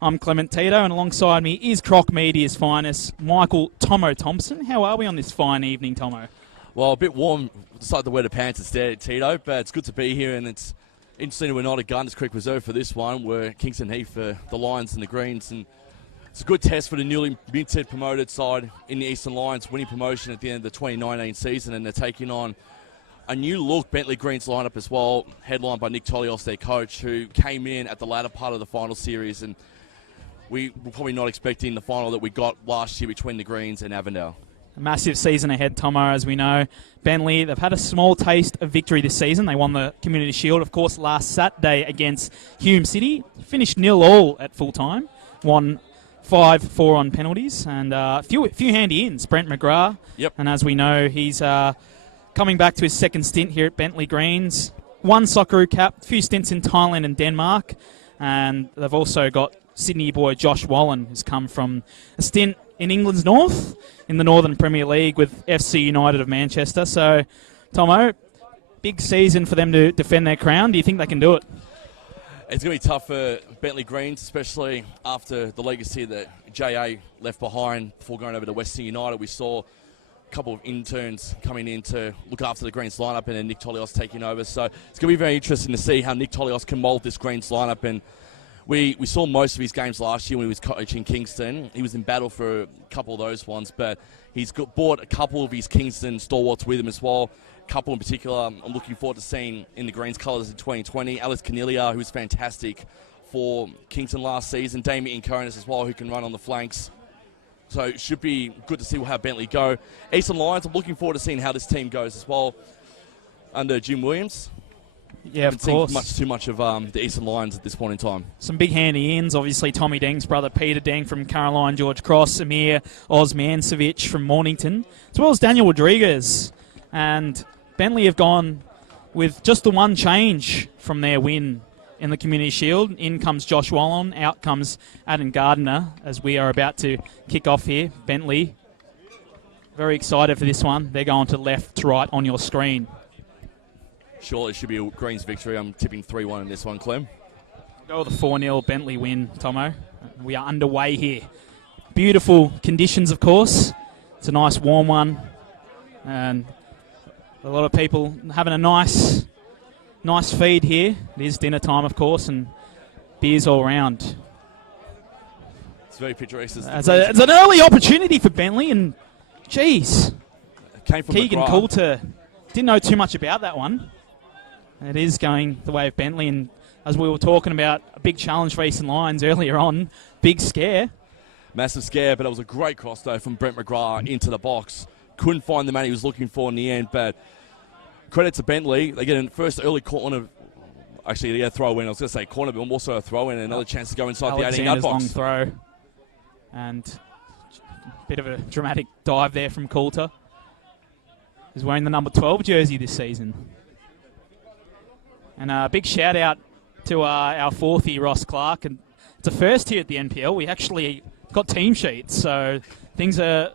I'm Clement Tito, and alongside me is Croc Media's finest, Michael Tomo Thompson. How are we on this fine evening, Tomo? Well, a bit warm, decided to wear the pants instead, Tito, but it's good to be here, and it's interesting we're not at Gardens Creek Reserve for this one. We're Kingston Heath for the Lions and the Greens, and it's a good test for the newly minted promoted side in the Eastern Lions, winning promotion at the end of the 2019 season, and they're taking on a new look Bentleigh Greens lineup as well, headlined by Nick Tolios, their coach, who came in at the latter part of the final series, and we were probably not expecting the final that we got last year between the Greens and Avondale. A massive season ahead, Tomo, as we know. Bentleigh, they've had a small taste of victory this season. They won the Community Shield, of course, last Saturday against Hume City. Finished 0-0 at full time. Won 5-4 on penalties, and a few handy ins. Brent McGrath, Yep. And as we know, he's coming back to his second stint here at Bentleigh Greens. One Socceroo cap, a few stints in Thailand and Denmark, and they've also got Sydney boy Josh Wallen, who's come from a stint in England's North in the Northern Premier League with FC United of Manchester. So, Tomo, big season for them to defend their crown. Do you think they can do it? It's going to be tough for Bentleigh Greens, especially after the legacy that JA left behind before going over to Western United. We saw a couple of interns coming in to look after the Greens lineup, and then Nick Tolios taking over. So it's going to be very interesting to see how Nick Tolios can mould this Greens lineup. And we saw most of his games last year when he was coaching Kingston. He was in battle for a couple of those ones, but he's brought a couple of his Kingston stalwarts with him as well. A couple in particular I'm looking forward to seeing in the Greens colours in 2020. Alex Cornelia, who was fantastic for Kingston last season. Damien Conis as well, who can run on the flanks. So it should be good to see how Bentleigh go. Eastern Lions, I'm looking forward to seeing how this team goes as well under Jim Williams. Yeah, of course. Too much of the Eastern Lions at this point in time. Some big handy ins, obviously Tommy Deng's brother Peter Deng from Caroline George Cross, Amir Osmancevic from Mornington, as well as Daniel Rodriguez. And Bentleigh have gone with just the one change from their win in the Community Shield. In comes Josh Wallen, out comes Adam Gardner as we are about to kick off here. Bentleigh, very excited for this one. They're going to left to right on your screen. Surely it should be a Greens victory. I'm tipping 3-1 in this one, Clem. Go with a 4-0 Bentleigh win, Tomo. We are underway here. Beautiful conditions, of course. It's a nice warm one. And a lot of people having a nice feed here. It is dinner time, of course, and beers all around. It's very picturesque. It's an early opportunity for Bentleigh, and geez, came from Keegan McGrath. Coulter didn't know too much about that one. It is going the way of Bentleigh, and as we were talking about, a big challenge for Eastern Lions earlier on, big scare. Massive scare, but it was a great cross, though, from Brent McGrath into the box. Couldn't find the man he was looking for in the end, but credit to Bentleigh. They get a first early corner. Actually, they get a throw-in. I was going to say corner, but also a throw-in and another chance to go inside the 18-yard box. Long throw. And a bit of a dramatic dive there from Coulter. He's wearing the number 12 jersey this season. And a big shout-out to our fourthie, Ross Clark. And it's a first here at the NPL. We actually got team sheets, so things are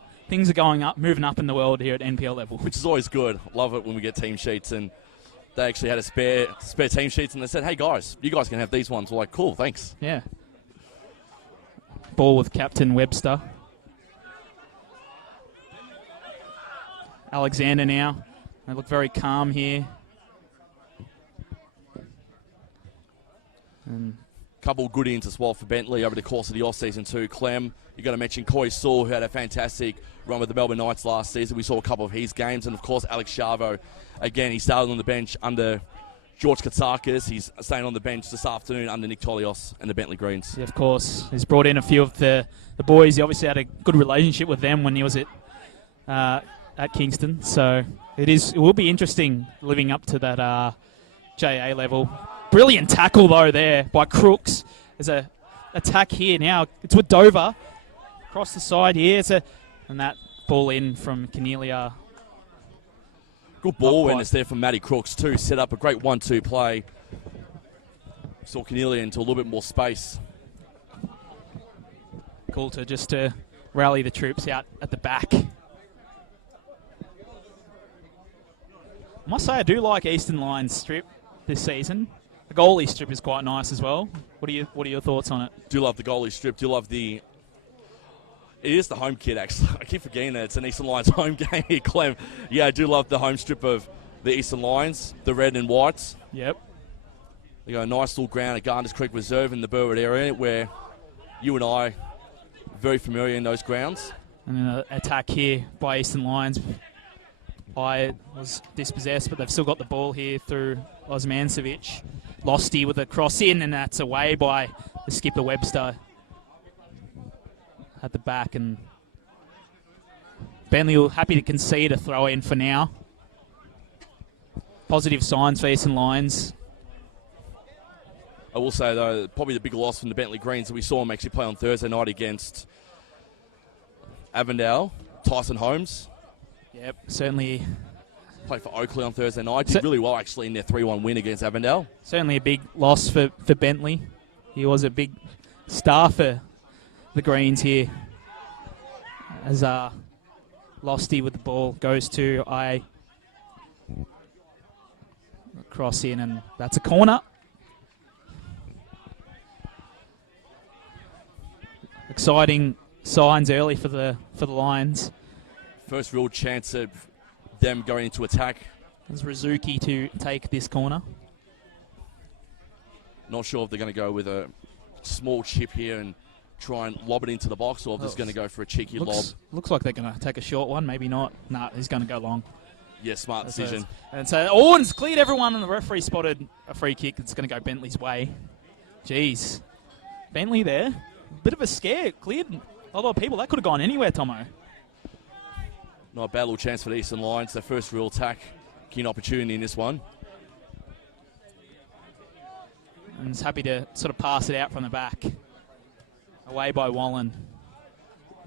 going up, moving up in the world here at NPL level. Which is always good. Love it when we get team sheets, and they actually had a spare team sheets, and they said, hey, guys, you guys can have these ones. We're like, cool, thanks. Yeah. Ball with Captain Webster. Alexander now. They look very calm here. And couple of good ins as well for Bentleigh over the course of the off-season too. Clem, you got to mention Coy Saul, who had a fantastic run with the Melbourne Knights last season. We saw a couple of his games, and of course Alex Chavo. Again, he started on the bench under George Katsakis. He's staying on the bench this afternoon under Nick Tolios and the Bentleigh Greens. Yeah, of course, he's brought in a few of the boys. He obviously had a good relationship with them when he was at Kingston. So it will be interesting living up to that JA level. Brilliant tackle, though, there by Crooks. There's a attack here now. It's with Dover. Across the side here. And that ball in from Cornelia. Good ball awareness there from Matty Crooks, too. Set up a great 1-2 play. Saw Cornelia into a little bit more space. Coulter just to rally the troops out at the back. I must say I do like Eastern Lions strip this season. The goalie strip is quite nice as well. What are your thoughts on it? Do love the goalie strip. Do love the... It is the home kit, actually. I keep forgetting that it's an Eastern Lions home game here, Clem. Yeah, I do love the home strip of the Eastern Lions, the red and whites. Yep. They got a nice little ground at Gardners Creek Reserve in the Burwood area where you and I are very familiar in those grounds. And an attack here by Eastern Lions. I was dispossessed, but they've still got the ball here through Osmancevic. Losty with a cross in, and that's away by the skipper Webster at the back. And Bentleigh happy to concede a throw in for now. Positive signs for Eastern Lions. I will say, though, probably the big loss from the Bentleigh Greens that we saw him actually play on Thursday night against Avondale, Tyson Holmes. Yep, certainly. Played for Oakley on Thursday night. Did really well, actually, in their 3-1 win against Avondale. Certainly a big loss for Bentleigh. He was a big star for the Greens here. As Losty with the ball goes to cross in, and that's a corner. Exciting signs early for the Lions. First real chance of them going into attack. There's Rizuki to take this corner. Not sure if they're going to go with a small chip here and try and lob it into the box, or if they're just going to go for a cheeky lob. Looks like they're going to take a short one. Maybe not. Nah, he's going to go long. Yeah, smart decision. And so, and it's cleared everyone, and the referee spotted a free kick that's going to go Bentleigh's way. Jeez. Bentleigh there. Bit of a scare. Cleared a lot of people. That could have gone anywhere, Tomo. Not a bad little chance for the Eastern Lions. Their first real attack. Keen opportunity in this one. And he's happy to sort of pass it out from the back. Away by Wallen.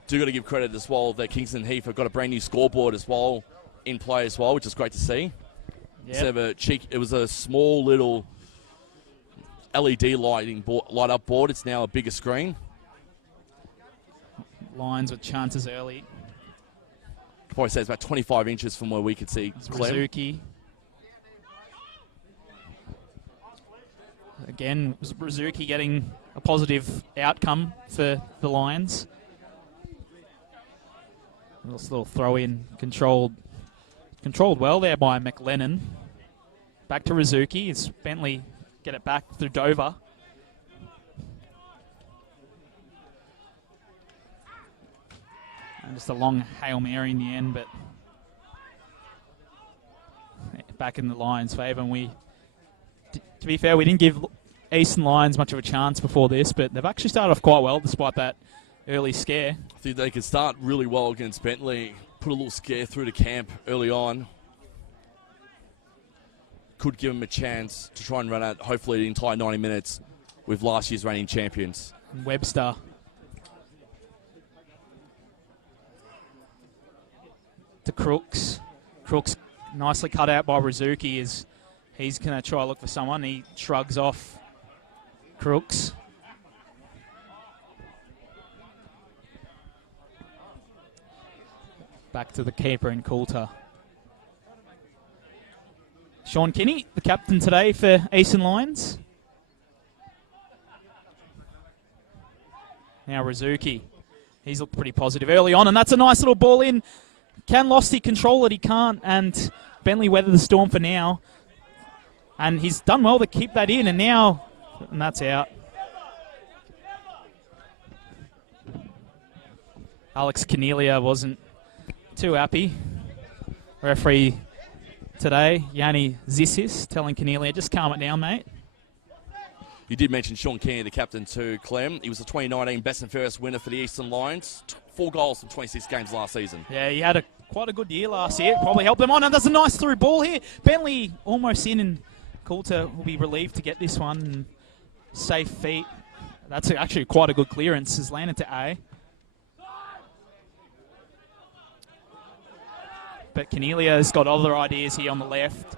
Do got to give credit as well that Kingston Heath have got a brand new scoreboard as well in play as well, which is great to see. Instead of it was a small little LED light up board. It's now a bigger screen. Lions with chances early. Probably say it's about 25 inches from where we could see Rizuki. Again, Rizuki getting a positive outcome for the Lions. This little throw in controlled well there by McLennan. Back to Rizuki. It's Bentleigh get it back through Dover. And just a long Hail Mary in the end, but back in the Lions' favour. And to be fair, we didn't give Eastern Lions much of a chance before this, but they've actually started off quite well despite that early scare. I think they could start really well against Bentleigh, put a little scare through the camp early on. Could give them a chance to try and run out, hopefully, the entire 90 minutes with last year's reigning champions. And Webster. To Crooks. Crooks nicely cut out by Rizuki as he's going to try to look for someone. He shrugs off Crooks. Back to the keeper in Coulter. Sean Kinney, the captain today for Eastern Lions. Now Rizuki. He's looked pretty positive early on, and that's a nice little ball in. Can Losty control it? He can't, and Bentleigh weather the storm for now. And he's done well to keep that in, and that's out. Alex Cornelia wasn't too happy. Referee today, Yanni Zissis, telling Cornelia, just calm it down, mate. You did mention Sean Kennedy, the captain, too, Clem. He was the 2019 Best and Fairest winner for the Eastern Lions. 4 goals from 26 games last season. Yeah, he had quite a good year last year. Probably helped them on. And there's a nice through ball here. Bentleigh almost in, and Coulter will be relieved to get this one. And safe feet. That's actually quite a good clearance. Has landed to A. But Cornelia has got other ideas here on the left.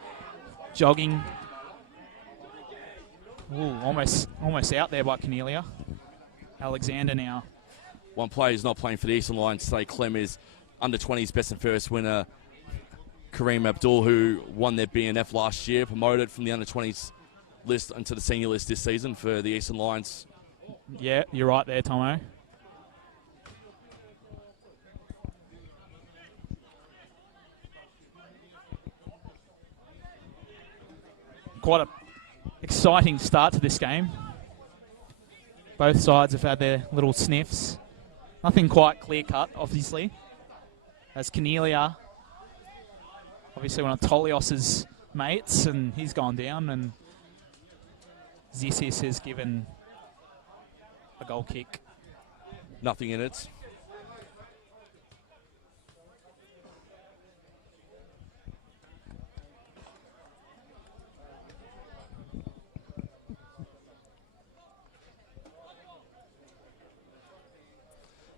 Jogging. Ooh, almost out there by Cornelia. Alexander now. One player who's not playing for the Eastern Lions today, Clem, is under 20s Best and Fairest winner Kareem Abdul, who won their BNF last year, promoted from the under 20s list into the senior list this season for the Eastern Lions. Yeah, you're right there, Tomo. Quite a exciting start to this game. Both sides have had their little sniffs. Nothing quite clear-cut, obviously. As Cornelia, obviously one of Tolios's mates, and he's gone down, and Zissis has given a goal kick. Nothing in it.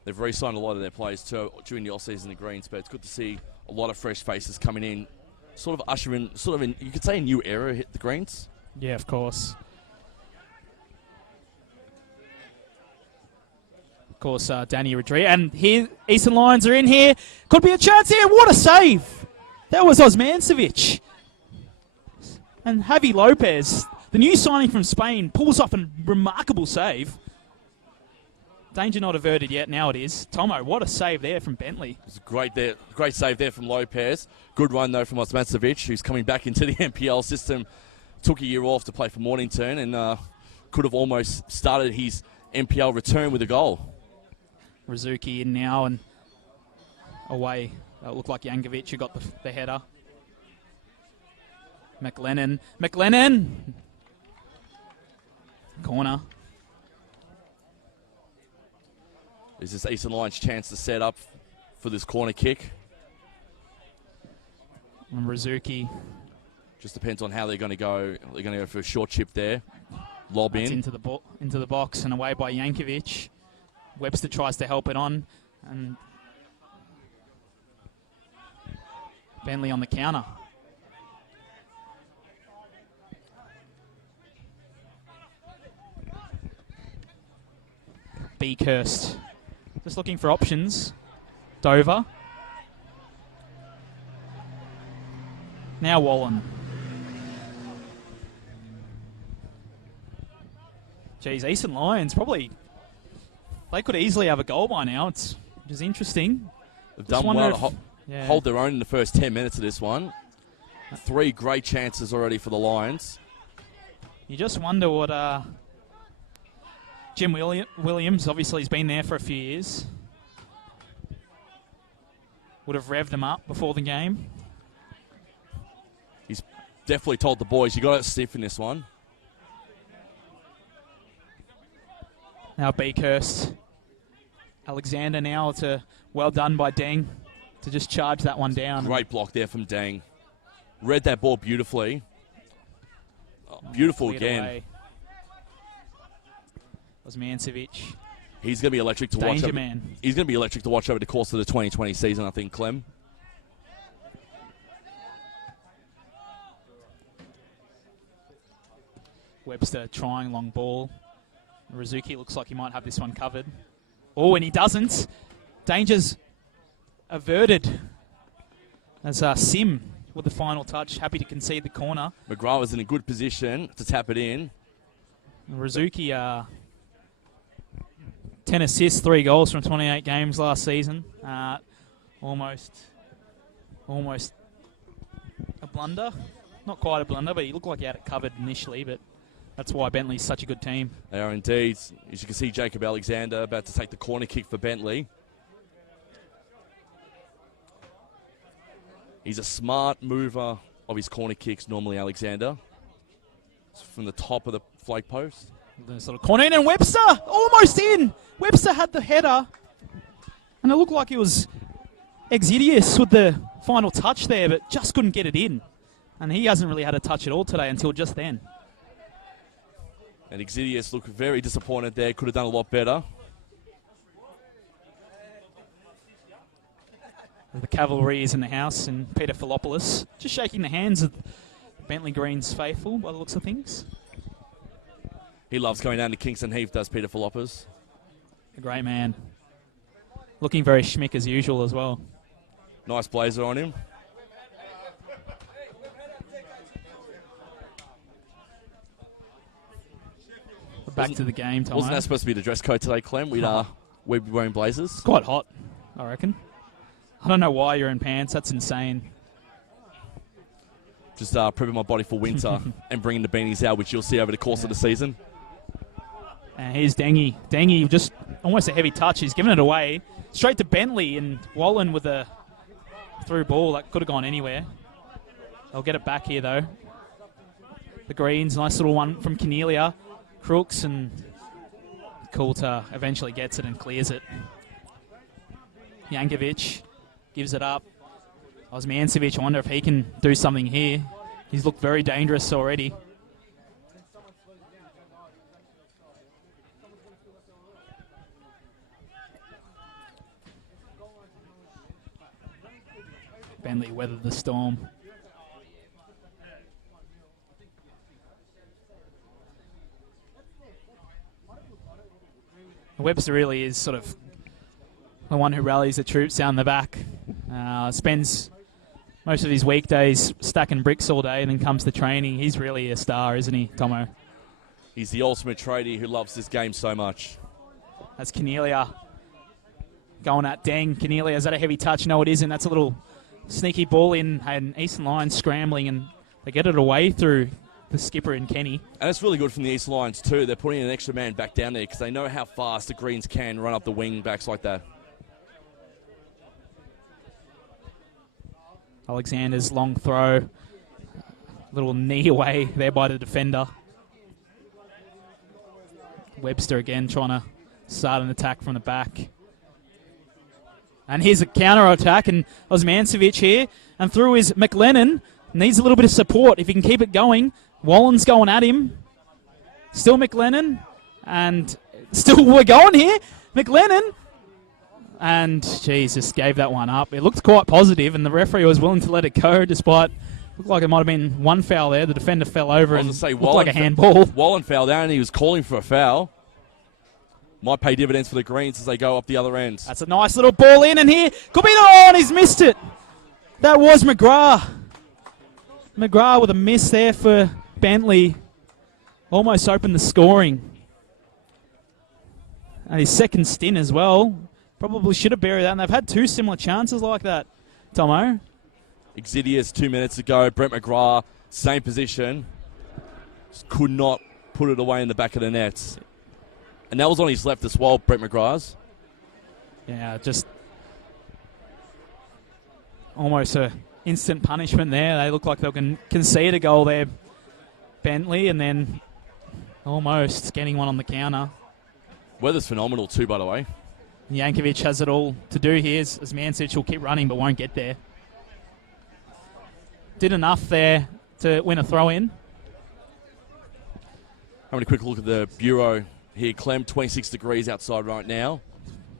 They've re-signed a lot of their players too during the off-season in the Greens, but it's good to see a lot of fresh faces coming in, sort of ushering, you could say a new era hit the Greens. Yeah, of course. Of course, Danny Rodriguez. And here, Eastern Lions are in here. Could be a chance here. What a save. That was Osmancevic. And Javi Lopez, the new signing from Spain, pulls off a remarkable save. Danger not averted yet. Now it is. Tomo, what a save there from Bentleigh. It was great save there from Lopez. Good run, though, from Osmancevic, who's coming back into the NPL system. Took a year off to play for Mornington and could have almost started his NPL return with a goal. Rizuki in now and away. That looked like Yankovic who got the header. McLennan. Corner. Is this Eastern Lions' chance to set up for this corner kick? And Rizuki. Just depends on how they're going to go. They're going to go for a short chip there. Lob in. Into the box and away by Yankovic. Webster tries to help it on. And Bentleigh on the counter. Beakhurst. Just looking for options. Dover. Now Wallen. Geez, Eastern Lions probably, they could easily have a goal by now. Which is interesting. They've done well to hold their own in the first 10 minutes of this one. 3 great chances already for the Lions. You just wonder what Jim Williams, obviously he's been there for a few years, would have revved them up before the game. He's definitely told the boys, you got to stiff in this one. Now Beakhurst. Alexander now. It's well done by Deng to just charge that one down. Great block there from Deng. Read that ball beautifully. Beautiful again. Away. Osmancevic. He's going to be electric to watch. Danger man. He's going to be electric to watch over the course of the 2020 season, I think, Clem. Webster trying long ball. Rizuki looks like he might have this one covered. Oh, and he doesn't. Danger's averted as Sim with the final touch. Happy to concede the corner. McGrath was in a good position to tap it in. Rizuki, 10 assists, 3 goals from 28 games last season. Almost a blunder. Not quite a blunder, but he looked like he had it covered initially, but that's why Bentleigh's such a good team. They are indeed. As you can see, Jacob Alexander about to take the corner kick for Bentleigh. He's a smart mover of his corner kicks, normally, Alexander. It's from the top of the flag post. This little corner in, and Webster almost in. Webster had the header, and it looked like it was Exidius with the final touch there, but just couldn't get it in. And he hasn't really had a touch at all today until just then. And Exidius looked very disappointed there. Could have done a lot better. The cavalry is in the house, and Peter Philopoulos just shaking the hands of Bentleigh Green's faithful by the looks of things. He loves going down to Kingston Heath, does Peter Philopoulos. A great man. Looking very schmick as usual as well. Nice blazer on him. back to the game, Tom. Wasn't that supposed to be the dress code today, Clem? We'd be wearing blazers. It's quite hot, I reckon. I don't know why you're in pants. That's insane. Just prepping my body for winter and bringing the beanies out, which you'll see over the course of the season. And here's Dengy. Dengy, just almost a heavy touch. He's given it away. Straight to Bentleigh, and Wallen with a through ball that could have gone anywhere. They'll get it back here, though. The Greens, nice little one from Cornelia. Crooks, and Coulter eventually gets it and clears it. Jankovic gives it up. Osmancevic, I wonder if he can do something here. He's looked very dangerous already. Bentleigh weathered the storm. Webster really is sort of the one who rallies the troops down the back. Spends most of his weekdays stacking bricks all day and then comes to training. He's really a star, isn't he, Tomo? He's the ultimate tradie who loves this game so much. That's Cornelia going at Deng. Cornelia, is that a heavy touch? No, it isn't. That's a little sneaky ball in, and Eastern Lions scrambling, and they get it away through the skipper and Kenny. And it's really good from the East Lions too. They're putting an extra man back down there because they know how fast the Greens can run up the wing backs like that. Alexander's long throw. Little knee away there by the defender. Webster again trying to start an attack from the back. And here's a counter-attack, and Osmancevic here. And through is McLennan. Needs a little bit of support if he can keep it going. Wallen's going at him. Still McLennan. And still we're going here. McLennan. And, geez, just gave that one up. It looked quite positive, and the referee was willing to let it go, despite looked like it might have been one foul there. The defender fell over and looked like a handball. Wallen fell down, and he was calling for a foul. Might pay dividends for the Greens as they go up the other end. That's a nice little ball in, and here could be and he's missed it. That was McGrath. McGrath with a miss there for Bentleigh. Almost opened the scoring. And his second stint as well. Probably should have buried that, and they've had two similar chances like that, Tomo. Exidius 2 minutes ago. Brent McGrath, same position. Just could not put it away in the back of the nets. And that was on his left as well, Brent McGrath's. Yeah, just almost a instant punishment there. They look like they can concede a goal there, Bentleigh, and then almost getting one on the counter. Weather's phenomenal too, by the way. Jankovic has it all to do here as Mancic will keep running but won't get there. Did enough there to win a throw-in. Having a quick look at the Bureau here, Clem. 26 degrees outside right now.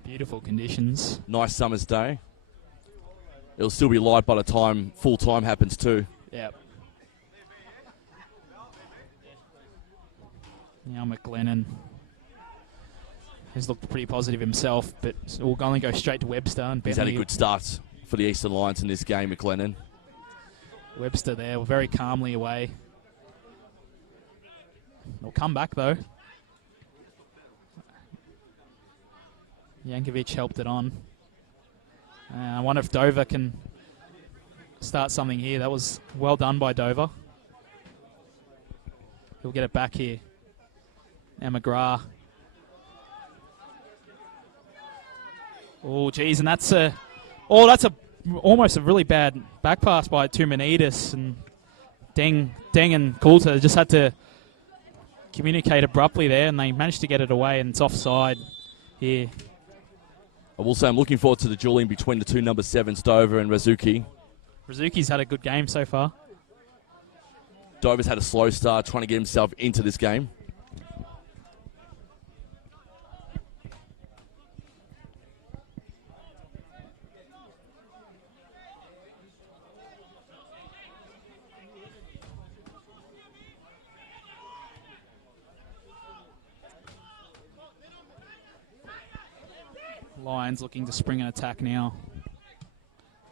Beautiful conditions. Nice summer's day. It'll still be light by the time full time happens too. Yep. Now McLennan has looked pretty positive himself, but we'll only go straight to Webster. And he's had a good start for the Eastern Lions in this game, McLennan. Webster there, very calmly away. They'll come back though. Jankovic helped it on. I wonder if Dover can start something here. That was well done by Dover. He'll get it back here. Now McGrath. Oh, geez, and that's almost a really bad back pass by Tumanides, and Deng and Coulter just had to communicate abruptly there, and they managed to get it away, and it's offside here. I will say I'm looking forward to the dueling between the two number 7s, Dover and Razuki. Razuki's had a good game so far. Dover's had a slow start trying to get himself into this game. Lions looking to spring an attack now.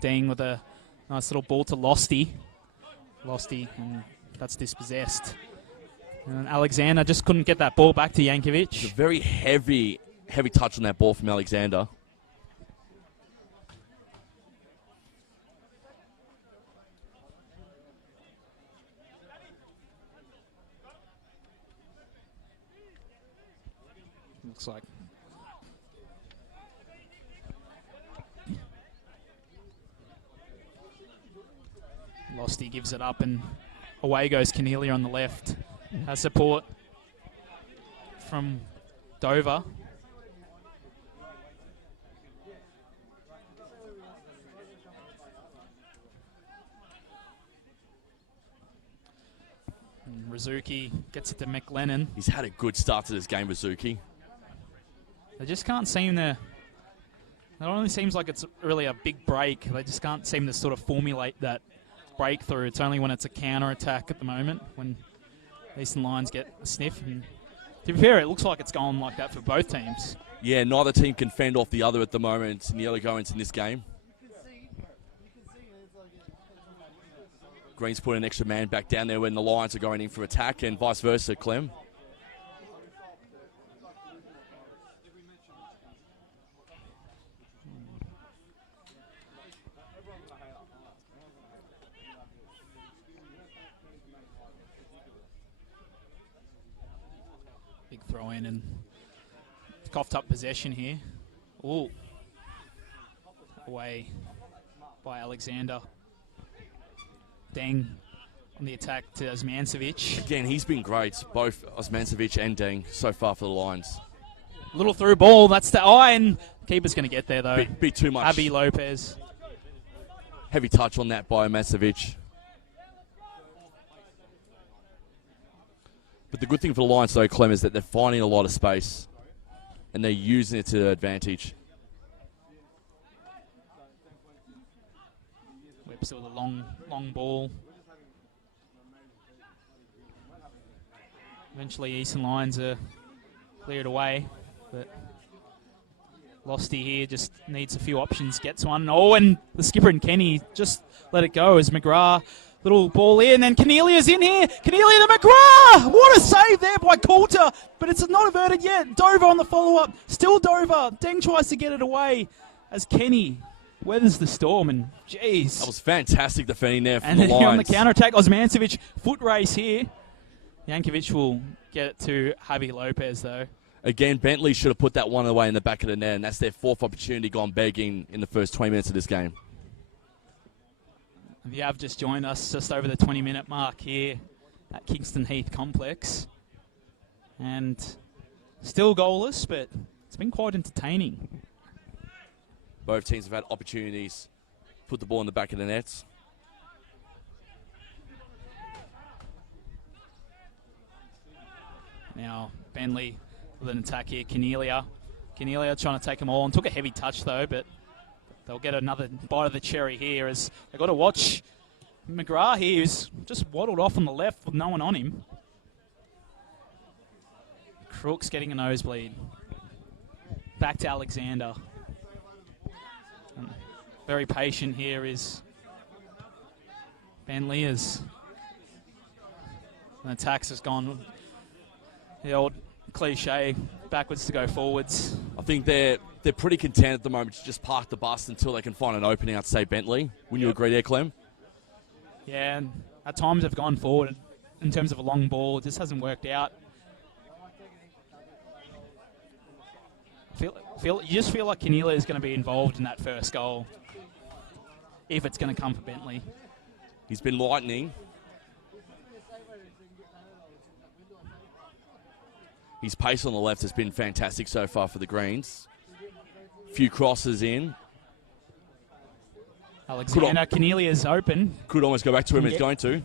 Deng with a nice little ball to Losty. Losty, and that's dispossessed. And Alexander just couldn't get that ball back to It's a Jankovic. very heavy touch on that ball from Alexander. Looks like. Losty gives it up and away goes Cornelia on the left. Has support from Dover. And Rizuki gets it to McLennan. He's had a good start to this game, Rizuki. They just can't seem to. It only seems like it's really a big break. They just can't seem to sort of formulate that breakthrough. It's only when it's a counter attack at the moment when Eastern Lions get a sniff. And to be fair, it looks like it's going like that for both teams. Yeah, neither team can fend off the other at the moment in the early goings in this game. Green's put an extra man back down there when the Lions are going in for attack, and vice versa, Clem. Big throw in and coughed up possession here. Ooh. Away by Alexander. Deng on the attack to Osmancevic. Again, he's been great, both Osmancevic and Deng so far for the Lions. Little through ball, that's the eye, and keeper's going to get there though. Bit too much. Abby Lopez. Heavy touch on that by Osmancevic. But the good thing for the Lions, though, Clem, is that they're finding a lot of space and they're using it to their advantage. Webster with a long ball. Eventually, Eastern Lions are cleared away, but Losty here just needs a few options, gets one. Oh, and the skipper and Kenny just let it go as McGrath. Little ball in, and Cornelia's in here. Cornelia to McGrath! What a save there by Coulter, but it's not averted yet. Dover on the follow-up. Still Dover. Deng tries to get it away as Kenny weathers the storm, and jeez. That was fantastic defending there from And the then Lions. on the counter-attack, Osmancevic, foot race here. Jankovic will get it to Javi Lopez, though. Again, Bentleigh should have put that one away in the back of the net, and that's their fourth opportunity gone begging in the first 20 minutes of this game. If you have just joined us, just over the 20-minute mark here at Kingston Heath Complex. And still goalless, but it's been quite entertaining. Both teams have had opportunities to put the ball in the back of the nets. Now, Bentleigh with an attack here. Cornelia trying to take them all and took a heavy touch, though, but they'll get another bite of the cherry here as they've got to watch McGrath here, who's just waddled off on the left with no one on him. Crook's getting a nosebleed. Back to Alexander. And very patient here is Bentleigh as the attacks has gone the old cliche, backwards to go forwards. I think they're pretty content at the moment to just park the bus until they can find an opening out, say, Bentleigh. Wouldn't you agree there, Clem? Yeah, and at times they've gone forward in terms of a long ball. It just hasn't worked out. You just feel like Cornelia is going to be involved in that first goal if it's going to come for Bentleigh. He's been lightning. His pace on the left has been fantastic so far for the Greens. Few crosses in. Alexander, Cornelia's open. Could almost go back to him. He's going to.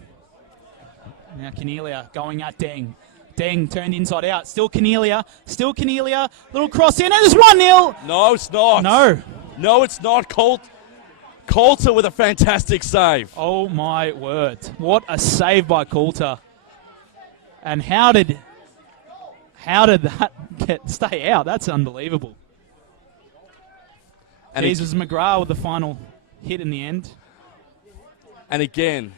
Now Cornelia going at Deng. Deng turned inside out. Still Cornelia. Little cross in, and it's 1-0. No, it's not. No, it's not. Coulter with a fantastic save. Oh, my word. What a save by Coulter. And how did that stay out? That's unbelievable. And Jesus McGrath with the final hit in the end. And again,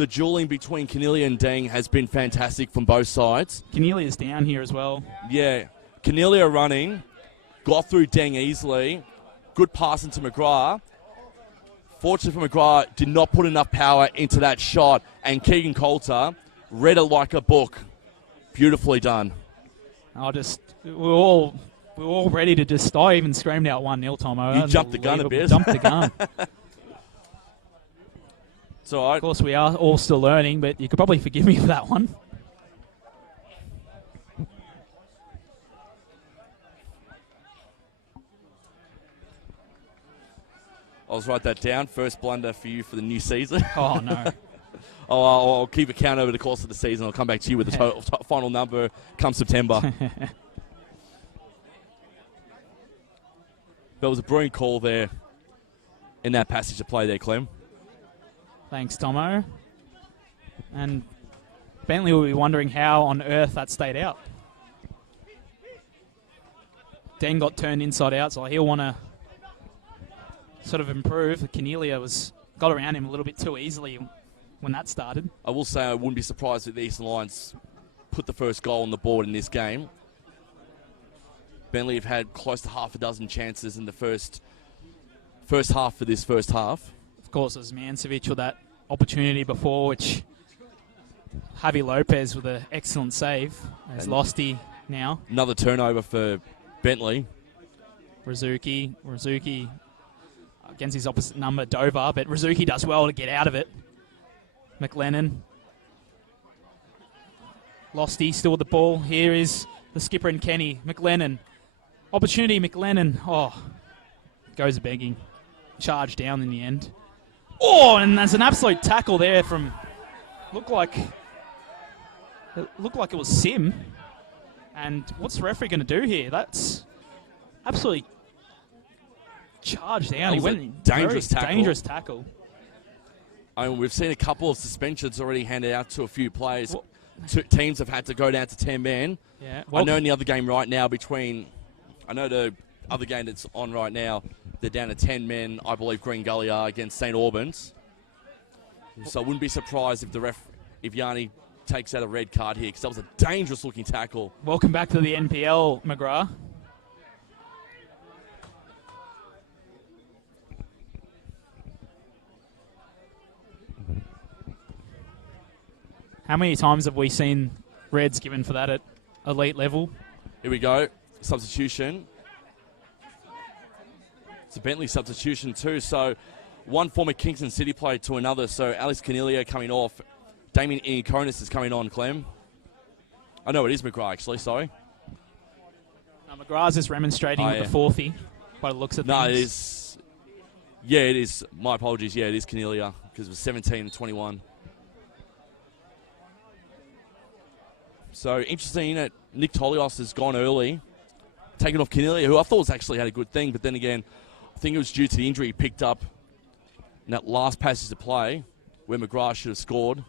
the dueling between Cornelia and Deng has been fantastic from both sides. Cornelia's down here as well. Yeah, Cornelia running, got through Deng easily. Good pass into McGrath. Fortunately for McGrath, did not put enough power into that shot, and Keegan Coulter read it like a book. Beautifully done. We're all ready to just. I even screamed out 1-0, Tomo. You jumped the gun a bit. Jumped the gun. It's all right. Of course, we are all still learning, but you could probably forgive me for that one. I'll write that down. First blunder for you for the new season. Oh, no. I'll keep a count over the course of the season. I'll come back to you with the final number come September. There was a brilliant call there in that passage of play there, Clem. Thanks, Tomo. And Bentleigh will be wondering how on earth that stayed out. Deng got turned inside out, so he'll want to sort of improve. Cornelia got around him a little bit too easily when that started. I will say I wouldn't be surprised if the Eastern Lions put the first goal on the board in this game. Bentleigh have had close to half a dozen chances in the first half for this first half. Of course, there's Mancevic with that opportunity before, which Javi Lopez with an excellent save. There's Losty now. Another turnover for Bentleigh. Rizuki against his opposite number, Dover, but Rizuki does well to get out of it. McLennan. Losty still with the ball. Here is the skipper and Kenny. McLennan. Opportunity, McLennan. Oh, goes begging. Charge down in the end. Oh, and there's an absolute tackle there from... Looked like it was Sim. And what's the referee going to do here? That's absolutely charged down. He went dangerous tackle. I mean, we've seen a couple of suspensions already handed out to a few players. Teams have had to go down to 10 men. Yeah. I know in the other game right now the other game that's on right now, they're down to 10 men. I believe Green Gully are against St. Albans. So I wouldn't be surprised if Yanni takes out a red card here, because that was a dangerous looking tackle. Welcome back to the NPL, McGrath. How many times have we seen reds given for that at elite level? Here we go. Substitution. It's a Bentleigh substitution too. So one former Kingston City player to another. So Alex Cornelia coming off. Damien Iaconis is coming on, Clem. I know it is McGrath, actually. Sorry. No, McGrath's just remonstrating with the fourthie by the looks of things. No, it is. Yeah, it is. My apologies. Yeah, it is Cornelia, because it was 17 and 21. So interesting that Nick Tolios has gone early, taken off Cornelia, who I thought was actually had a good thing, but then again, I think it was due to the injury he picked up in that last passage to play where McGrath should have scored.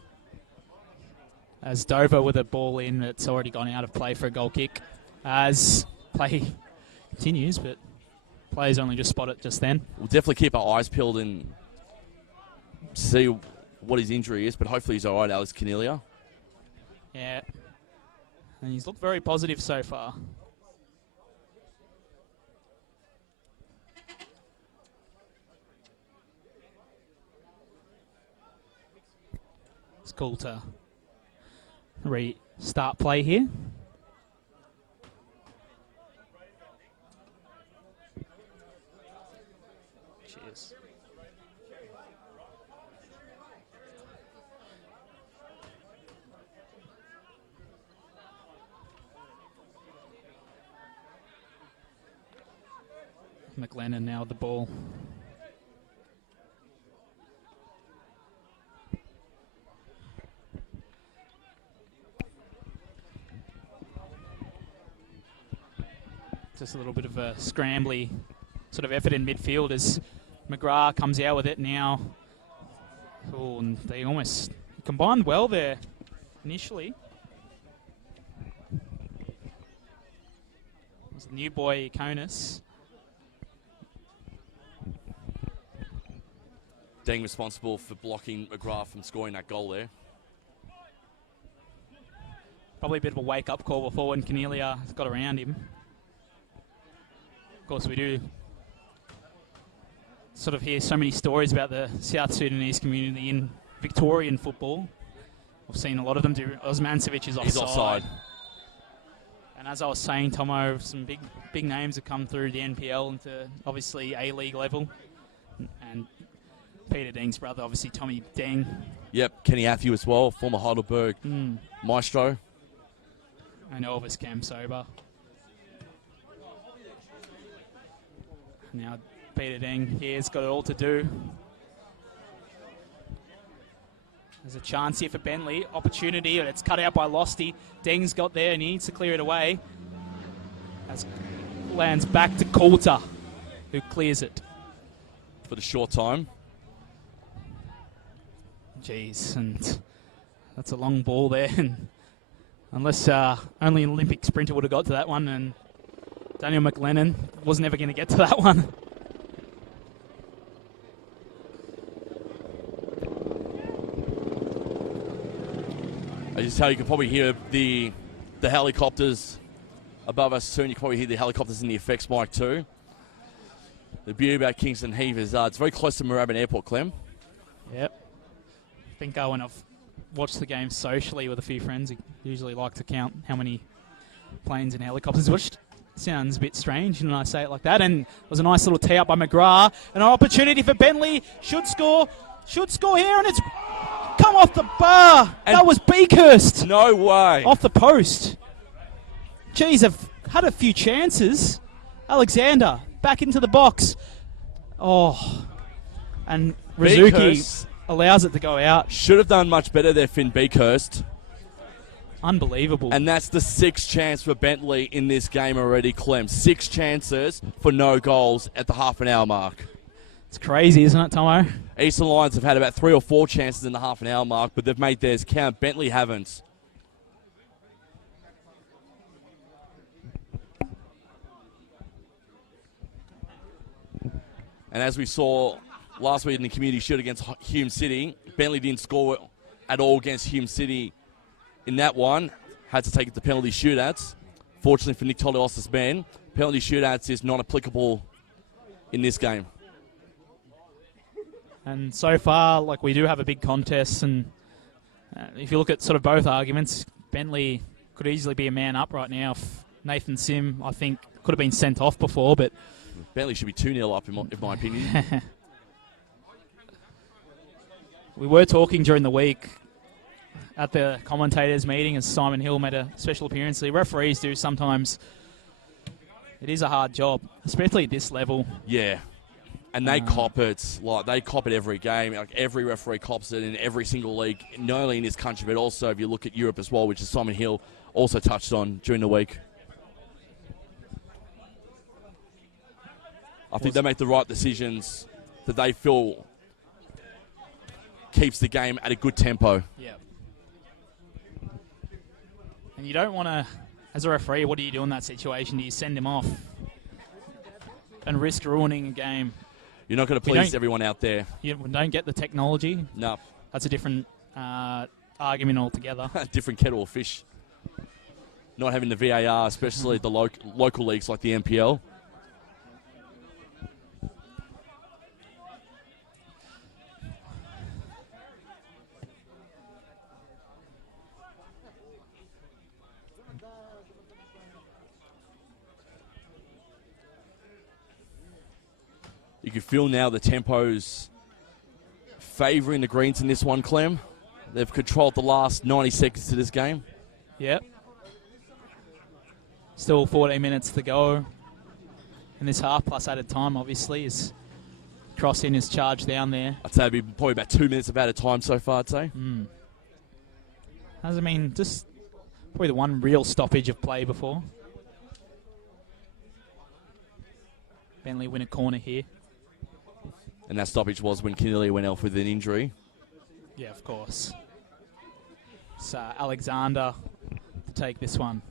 As Dover with a ball in, it's already gone out of play for a goal kick. As play continues, but players only just spot it just then. We'll definitely keep our eyes peeled and see what his injury is, but hopefully he's all right, Alex Cornelia. Yeah. And he's looked very positive so far. It's cool to restart play here. Cheers. McLennan now with the ball. Just a little bit of a scrambly sort of effort in midfield as McGrath comes out with it now. Oh, and they almost combined well there initially. It was the new boy, Iaconis. Deng responsible for blocking McGrath from scoring that goal there. Probably a bit of a wake-up call before when Cornelia got around him. Of course, we do sort of hear so many stories about the South Sudanese community in Victorian football. I've seen a lot of them do. Osmancevic is offside. He's offside. And as I was saying, Tomo, some big names have come through the NPL into obviously A-League level. And Peter Deng's brother, obviously Tommy Deng. Yep, Kenny Atthew as well, former Heidelberg maestro. And Elvis Kamsoba. Now Peter Deng here's got it all to do. There's a chance here for Bentleigh. Opportunity, and it's cut out by Losty. Deng's got there and he needs to clear it away. As lands back to Coulter, who clears it. For the short time. Jeez, and that's a long ball there. And unless only an Olympic sprinter would have got to that one, and Daniel McLennan was never going to get to that one. I just tell you, can probably hear the helicopters above us soon. You can probably hear the helicopters in the effects mic too. The beauty about Kingston Heath is it's very close to Moorabbin Airport, Clem. Yep. I think when I've watched the game socially with a few friends, I usually like to count how many planes and helicopters, which sounds a bit strange when I say it like that. And it was a nice little tee up by McGrath. And an opportunity for Bentleigh. Should score here, and it's come off the bar. And that was Beakhurst. No way. Off the post. Geez, I've had a few chances. Alexander back into the box. Oh, and Rizuki allows it to go out. Should have done much better there, Finn Beakhurst. Unbelievable. And that's the 6th chance for Bentleigh in this game already, Clem. 6 chances for no goals at the half an hour mark. It's crazy, isn't it, Tomo? Eastern Lions have had about 3 or 4 chances in the half an hour mark, but they've made theirs count. Bentleigh haven't. And as we saw last week in the community shield against Hume City, Bentleigh didn't score at all against Hume City in that one. Had to take it to penalty shootouts. Fortunately for Nick Tolios' men, penalty shootouts is not applicable in this game. And so far, we do have a big contest, and if you look at sort of both arguments, Bentleigh could easily be a man up right now. If Nathan Sim, I think, could have been sent off before, but Bentleigh should be 2-0 up, in my opinion. We were talking during the week at the commentators' meeting as Simon Hill made a special appearance. The referees do sometimes. It is a hard job, especially at this level. Yeah. And they cop it. They cop it every game. Every referee cops it in every single league, not only in this country, but also if you look at Europe as well, which is Simon Hill also touched on during the week. I think they make the right decisions that they feel keeps the game at a good tempo. Yeah. And you don't want to, as a referee, what do you do in that situation? Do you send him off and risk ruining a game? You're not going to please everyone out there. You don't get the technology. No. That's a different argument altogether. Different kettle of fish. Not having the VAR, especially the local leagues like the NPL. You can feel now the tempo's favouring the Greens in this one, Clem. They've controlled the last 90 seconds to this game. Yep. Still 14 minutes to go in this half, plus added time, obviously, as Crossing is charged down there. I'd say it'd be probably about 2 minutes of added time so far, I'd say. Just probably the one real stoppage of play before. Bentleigh win a corner here. And that stoppage was when Cornelia went off with an injury. Yeah, of course. It's Alexander to take this one.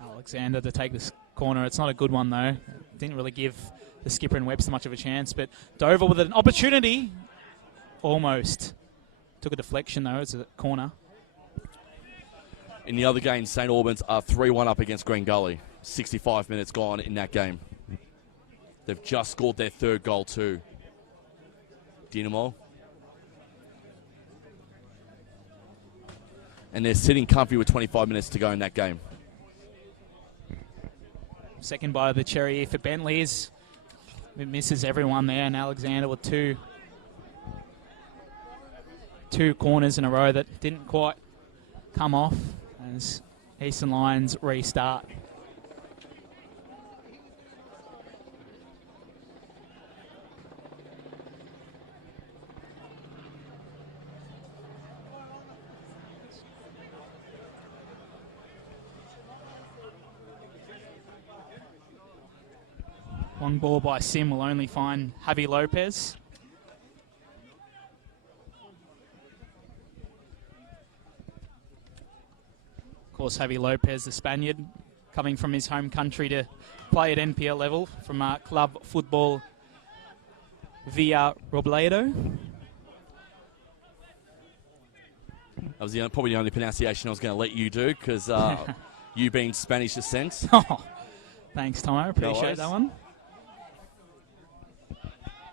Alexander to take this corner. It's not a good one, though. Didn't really give the skipper and Webster much of a chance, but Dover with an opportunity. Almost. Took a deflection, though. It's a corner. In the other game, St Albans are 3-1 up against Green Gully. 65 minutes gone in that game. They've just scored their third goal too. Dynamo. And they're sitting comfy with 25 minutes to go in that game. Second bite of the cherry here for Bentleigh. It misses everyone there, and Alexander with two corners in a row that didn't quite come off as Eastern Lions restart. Long ball by Sim will only find Javi Lopez. Of course, Javi Lopez, the Spaniard, coming from his home country to play at NPL level from Club Football Villarrobledo. That was probably the only pronunciation I was going to let you do, because you being Spanish descent. Oh, thanks, Tomo. Appreciate that one.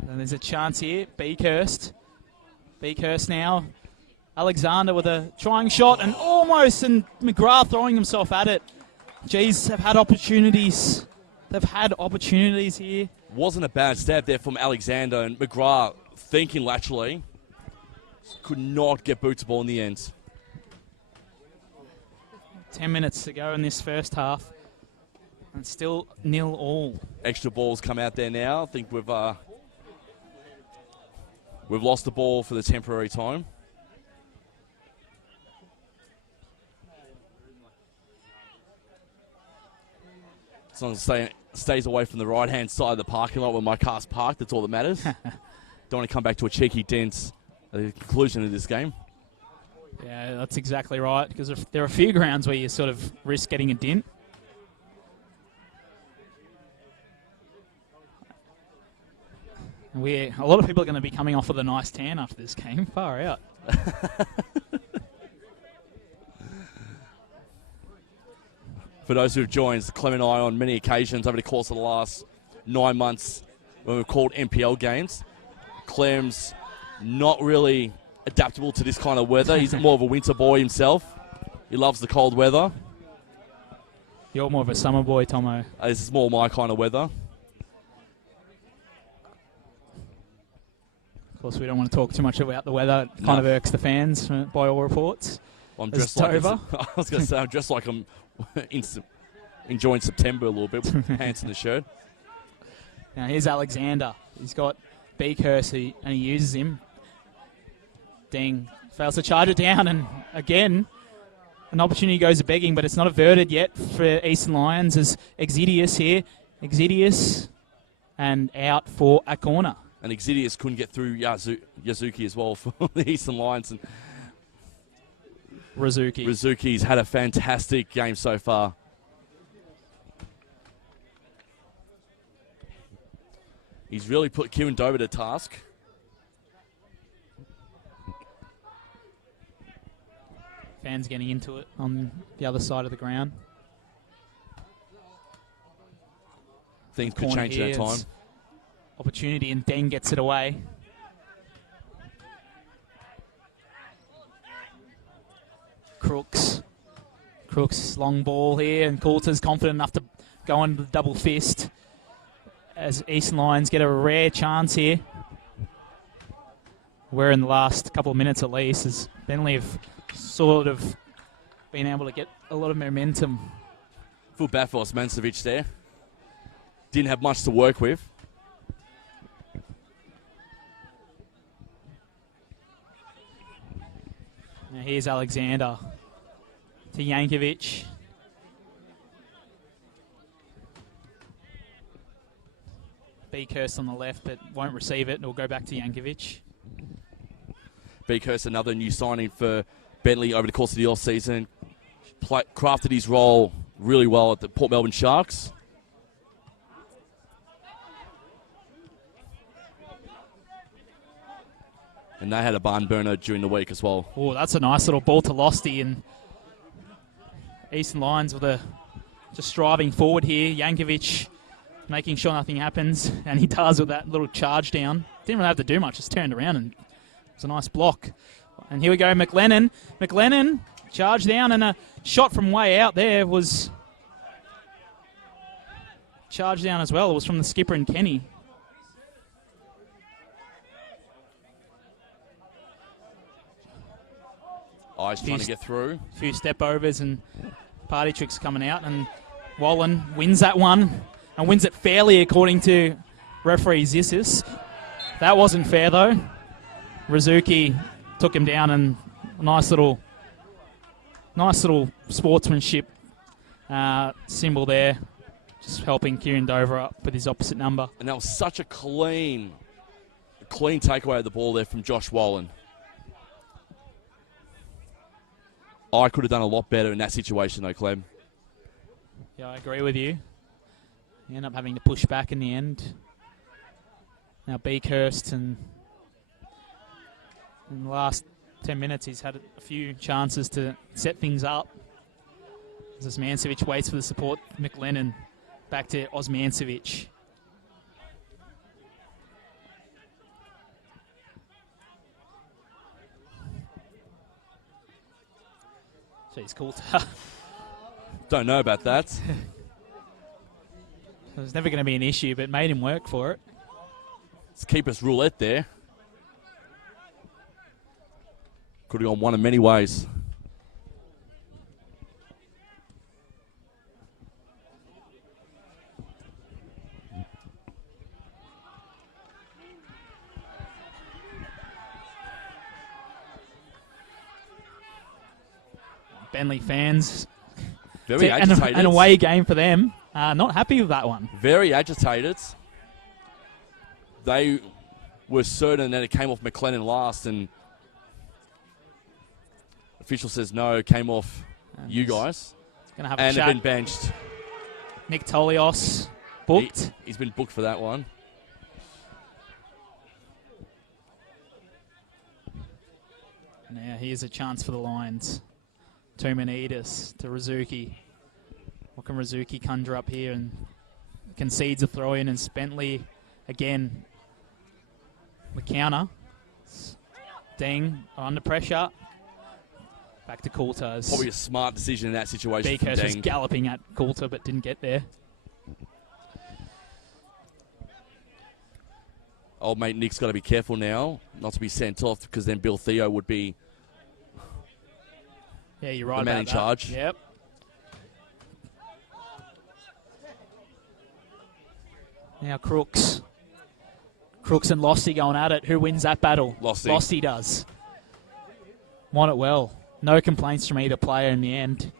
And there's a chance here. Beakhurst now. Alexander with a trying shot and almost, and McGrath throwing himself at it. Geez, they've had opportunities. They've had opportunities here. Wasn't a bad stab there from Alexander, and McGrath thinking laterally. Could not get boot to ball in the end. 10 minutes to go in this first half. And still 0-0. Extra balls come out there now. I think we've lost the ball for the temporary time. As long as it stays away from the right-hand side of the parking lot where my car's parked, that's all that matters. Don't want to come back to a cheeky dent at the conclusion of this game. Yeah, that's exactly right, because there are a few grounds where you sort of risk getting a dent. And a lot of people are going to be coming off with a nice tan after this game. Far out. For those who have joined, Clem and I on many occasions over the course of the last 9 months when we've called NPL games, Clem's not really adaptable to this kind of weather. He's more of a winter boy himself. He loves the cold weather. You're more of a summer boy, Tomo. This is more my kind of weather. Of course, we don't want to talk too much about the weather. It kind of irks the fans, by all reports. I'm dressed like I was going to say, I'm dressed like I'm enjoying September a little bit with pants and the shirt. Now here's Alexander. He's got Beakhurst and he uses him. Ding. Fails to charge it down, and again, an opportunity goes to begging, but it's not averted yet for Eastern Lions as Exidius here. Exidius, and out for a corner. And Exidius couldn't get through Yazuki as well for the Eastern Lions. And Rizuki's had a fantastic game so far. He's really put Kieran Dover to task. Fans getting into it on the other side of the ground. Things could change in that time. Opportunity, and Deng gets it away. Crooks long ball here, and Coulter's confident enough to go into the double fist as Eastern Lions get a rare chance here. Where in the last couple of minutes at least, as Bentleigh have sort of been able to get a lot of momentum. Full bat for Osmancevic there. Didn't have much to work with. Now here's Alexander to Yankovic. Beakhurst on the left, but won't receive it. It'll go back to Yankovic. Beakhurst, another new signing for Bentleigh over the course of the off-season. Crafted his role really well at the Port Melbourne Sharks. And they had a barn burner during the week as well. Oh, that's a nice little ball to Losty, and Eastern Lions with just striving forward here. Yankovic making sure nothing happens, and he does with that little charge down. Didn't really have to do much, just turned around, and it was a nice block. And here we go, McLennan. McLennan charged down, and a shot from way out there was charged down as well. It was from the skipper and Kenny. He's trying to get through. A few step overs and party tricks coming out, and Wallen wins that one and wins it fairly according to referee Zissis. That wasn't fair though. Rizuki took him down, and nice little sportsmanship symbol there, just helping Kieran Dover up with his opposite number. And that was such a clean takeaway of the ball there from Josh Wallen. I could have done a lot better in that situation though, Clem. Yeah, I agree with you. You end up having to push back in the end. Now Beakhurst, and in the last 10 minutes he's had a few chances to set things up. As Osmancevic waits for the support, McLennan back to Osmancevic. Jeez, Coulter. Don't know about that. It was never going to be an issue, but made him work for it. It's keeper's roulette there. Could have gone one in many ways. Bentleigh fans. Very agitated. An away game for them. Not happy with that one. Very agitated. They were certain that it came off McLennan last, and official says no, it came off you guys. Gonna have and a chat. Have been benched. Nick Tolios booked. He's been booked for that one. Now here's a chance for the Lions. Tumanidis to Rizuki. What can Rizuki conjure up here? And concedes a throw in, and Bentleigh again. The counter. Deng under pressure. Back to Coulter. Probably a smart decision in that situation. Beakhurst was galloping at Coulter but didn't get there. Old mate Nick's got to be careful now not to be sent off, because then Bill Theo would be you're right the man about in that. charge. Yep. Now Crooks and Losty going at it. Who wins that battle? Losty does. Won it well. No complaints from either player in the end.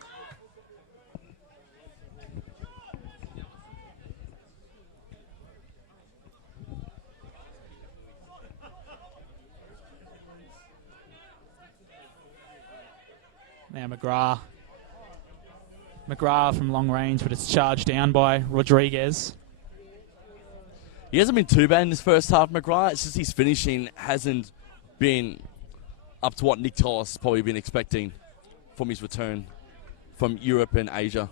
Now McGrath from long range, but it's charged down by Rodriguez. He hasn't been too bad in this first half, McGrath. It's just his finishing hasn't been up to what Nick Tollis has probably been expecting from his return from Europe and Asia.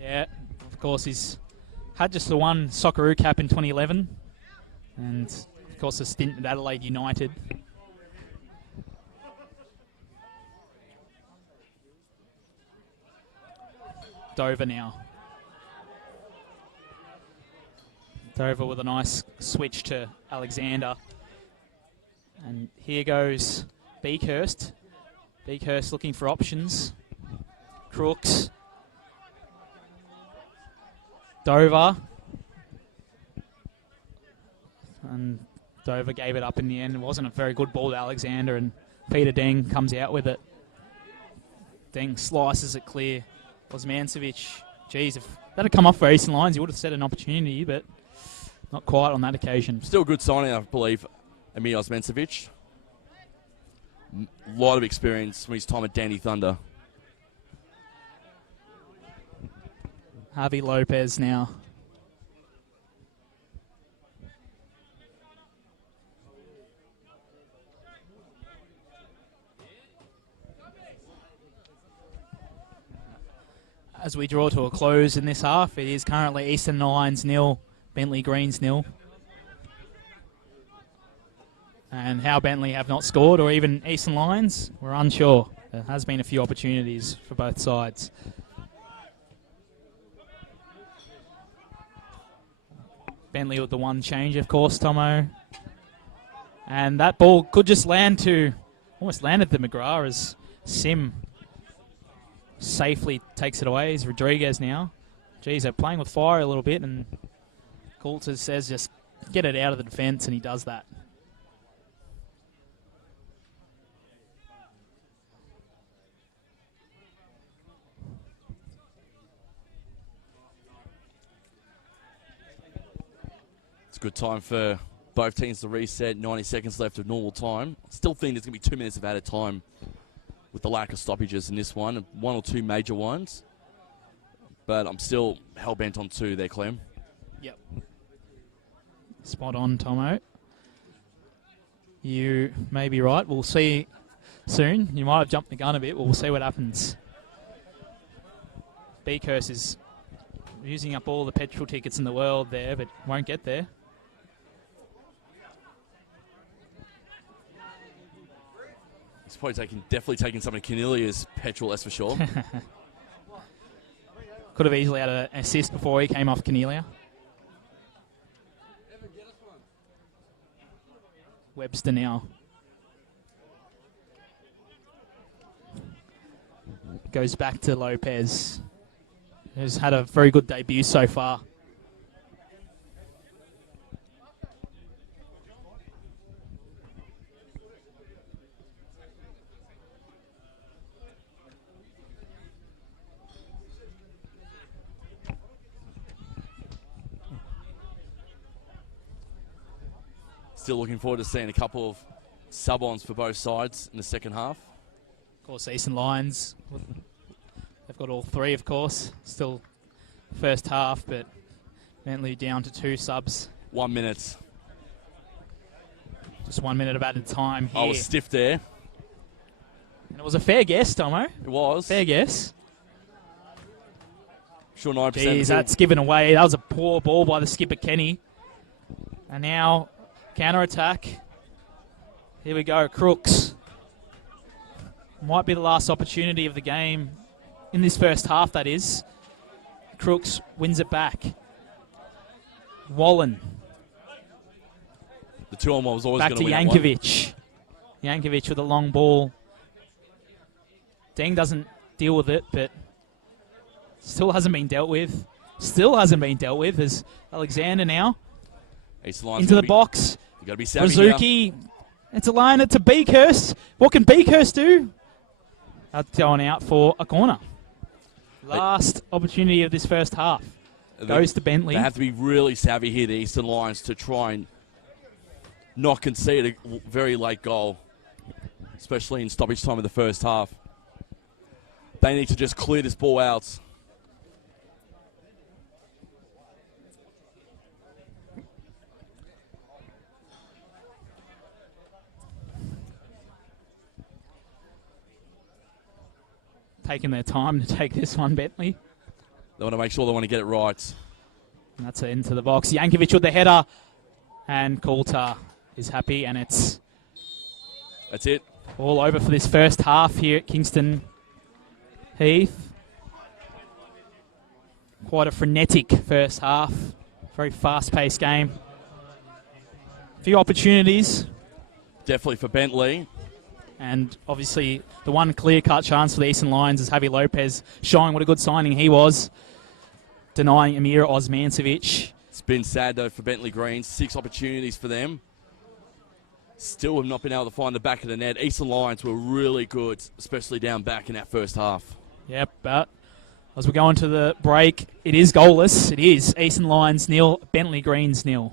Yeah, of course he's had just the one Socceroo cap in 2011, and of course a stint at Adelaide United. Dover now. Dover with a nice switch to Alexander. And here goes Beakhurst. Beakhurst looking for options. Crooks. Dover. And Dover gave it up in the end. It wasn't a very good ball to Alexander, and Peter Deng comes out with it. Deng slices it clear. Osmancevic, geez, if that had come off for Eastern Lions, he would have set an opportunity, but not quite on that occasion. Still a good signing, I believe, Emil Osmancevic. A lot of experience from his time at Danny Thunder. Javi Lopez now. As we draw to a close in this half, it is currently Eastern Lions 0, Bentleigh Greens 0. And how Bentleigh have not scored, or even Eastern Lions, we're unsure. There has been a few opportunities for both sides. Bentleigh with the one change, of course, Tomo. And that ball could just land to, almost landed to McGrath as Sim safely takes it away. It's Rodriguez now. Geez, they're playing with fire a little bit, and Coulter says just get it out of the defence, and he does that. It's a good time for both teams to reset. 90 seconds left of normal time. Still think there's going to be 2 minutes of added time with the lack of stoppages in this one. One or two major ones. But I'm still hell-bent on 2 there, Clem. Yep. Spot on, Tomo. You may be right. We'll see soon. You might have jumped the gun a bit. We'll see what happens. Beakhurst is using up all the petrol tickets in the world there, but won't get there. He's probably definitely taking some of Cornelia's petrol, that's for sure. Could have easily had an assist before he came off Cornelia. Webster now. Goes back to Lopez, who's had a very good debut so far. Still looking forward to seeing a couple of sub-ons for both sides in the second half. Of course, Eastern Lions, they've got all 3, of course. Still first half, but Bentleigh down to 2 subs. 1 minute. Just 1 minute of added time here. I was stiff there. And it was a fair guess, Tomo. It was. Fair guess. Sure, 9%. Jeez, that's given away. That was a poor ball by the skipper, Kenny. And now, counter-attack. Here we go, Crooks. Might be the last opportunity of the game. In this first half, that is. Crooks wins it back. Wallen. The 2-on-1 was always going to win back to Yankovic. Yankovic with a long ball. Deng doesn't deal with it, but still hasn't been dealt with. Still hasn't been dealt with as Alexander now. Into the box. You got to be savvy Rizuki. here. It's a line. It's a Beakhurst. What can Beakhurst do? That's going out for a corner. Last opportunity of this first half. Goes to Bentleigh. They have to be really savvy here, the Eastern Lions, to try and not concede a very late goal, especially in stoppage time of the first half. They need to just clear this ball out. Taking their time to take this one, Bentleigh. They want to make sure they want to get it right. And that's it into the box. Yankovic with the header. And Coulter is happy, and it's That's it. All over for this first half here at Kingston Heath. Quite a frenetic first half. Very fast-paced game. A few opportunities. Definitely for Bentleigh. And obviously the one clear-cut chance for the Eastern Lions is Javi Lopez showing what a good signing he was, denying Amir Osmancevic. It's been sad, though, for Bentleigh Greens. 6 opportunities for them. Still have not been able to find the back of the net. Eastern Lions were really good, especially down back in that first half. Yep, but as we go into the break, it is goalless. It is Eastern Lions 0, Bentleigh Greens 0.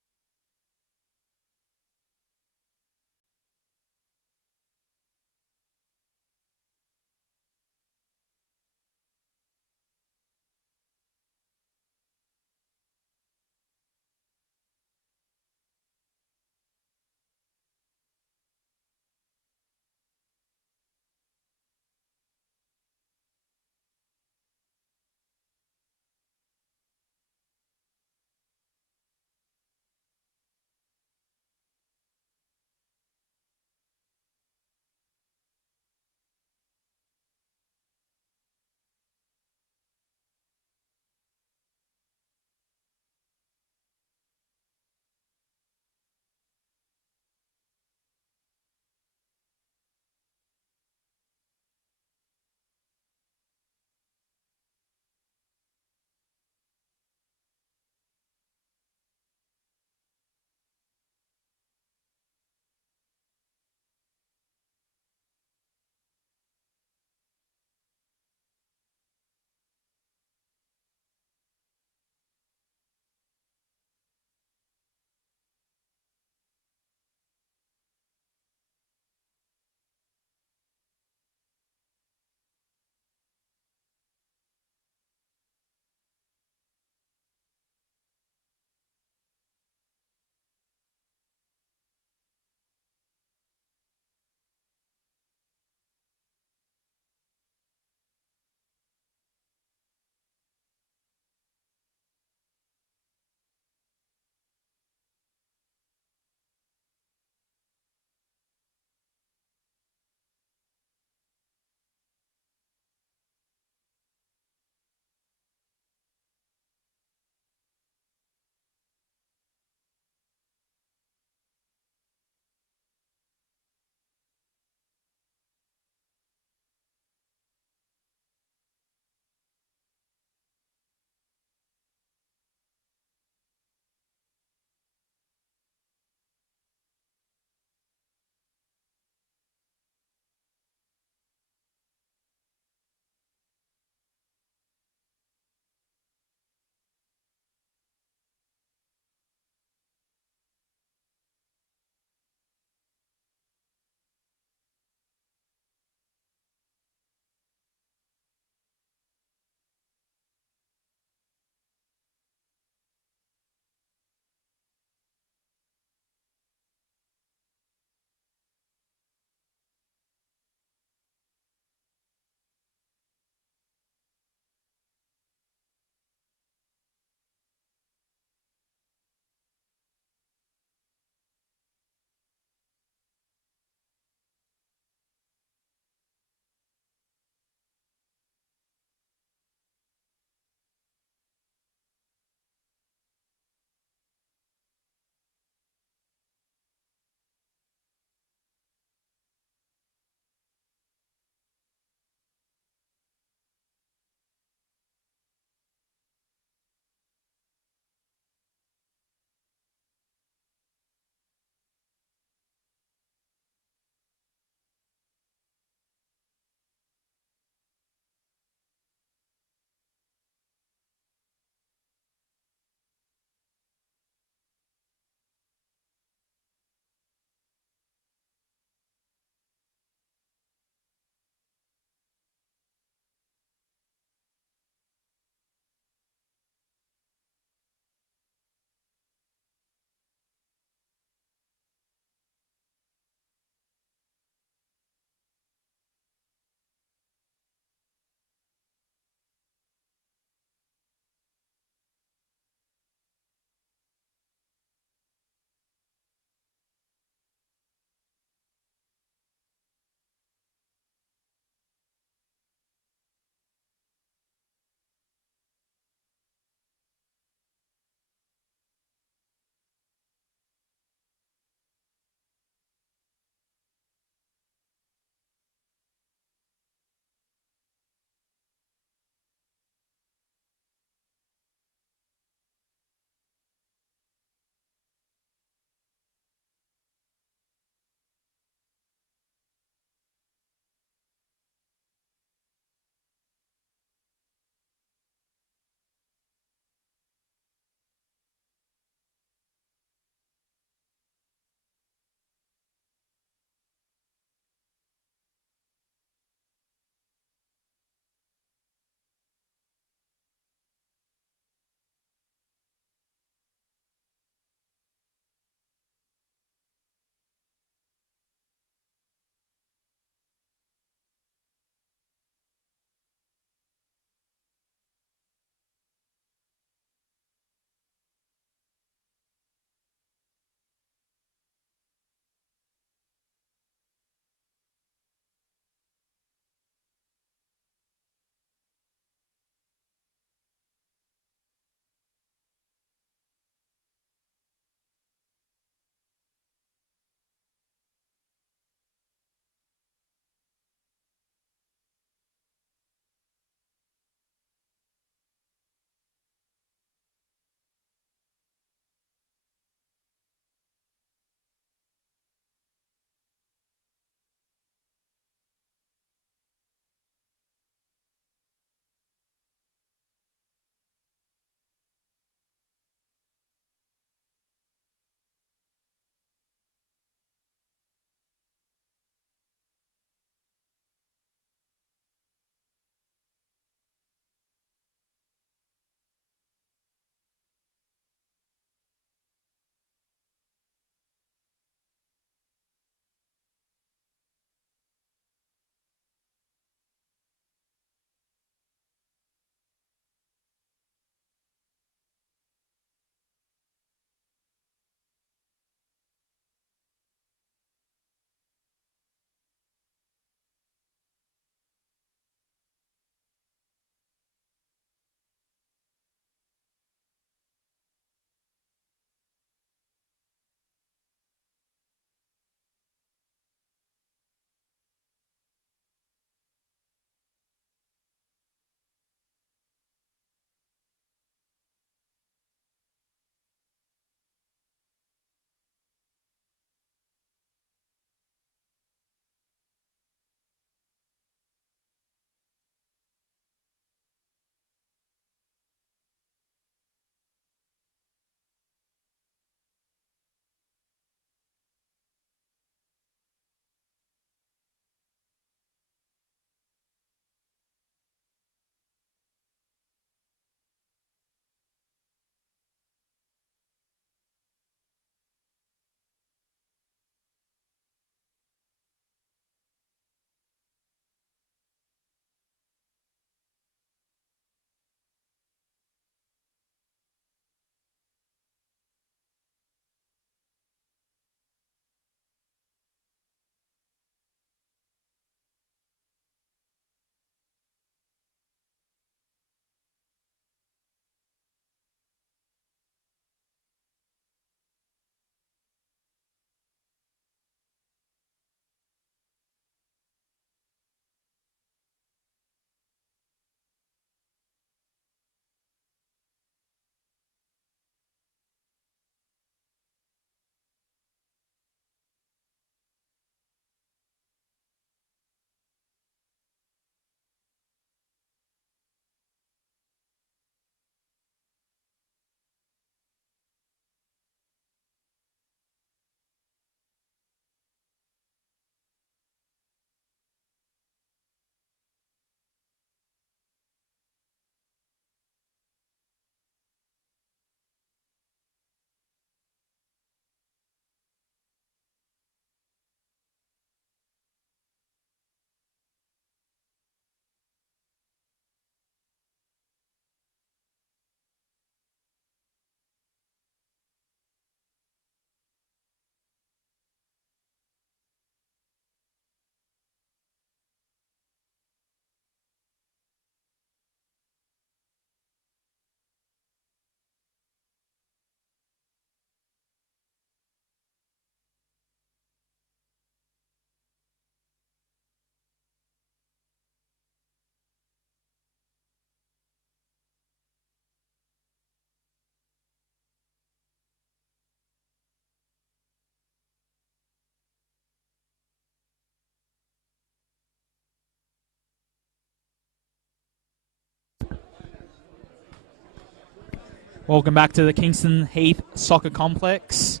Welcome back to the Kingston Heath Soccer Complex.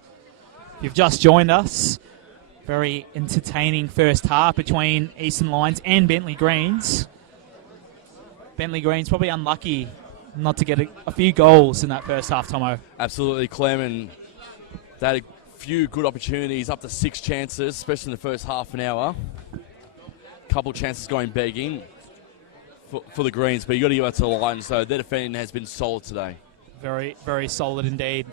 If you've just joined us, very entertaining first half between Eastern Lions and Bentleigh Greens. Bentleigh Greens probably unlucky not to get a few goals in that first half, Tomo. Absolutely, Clem, and they had a few good opportunities, up to 6 chances, especially in the first half an hour. Couple chances going begging for the Greens, but you got to give it to the Lions, so their defending has been solid today. Very, very solid indeed.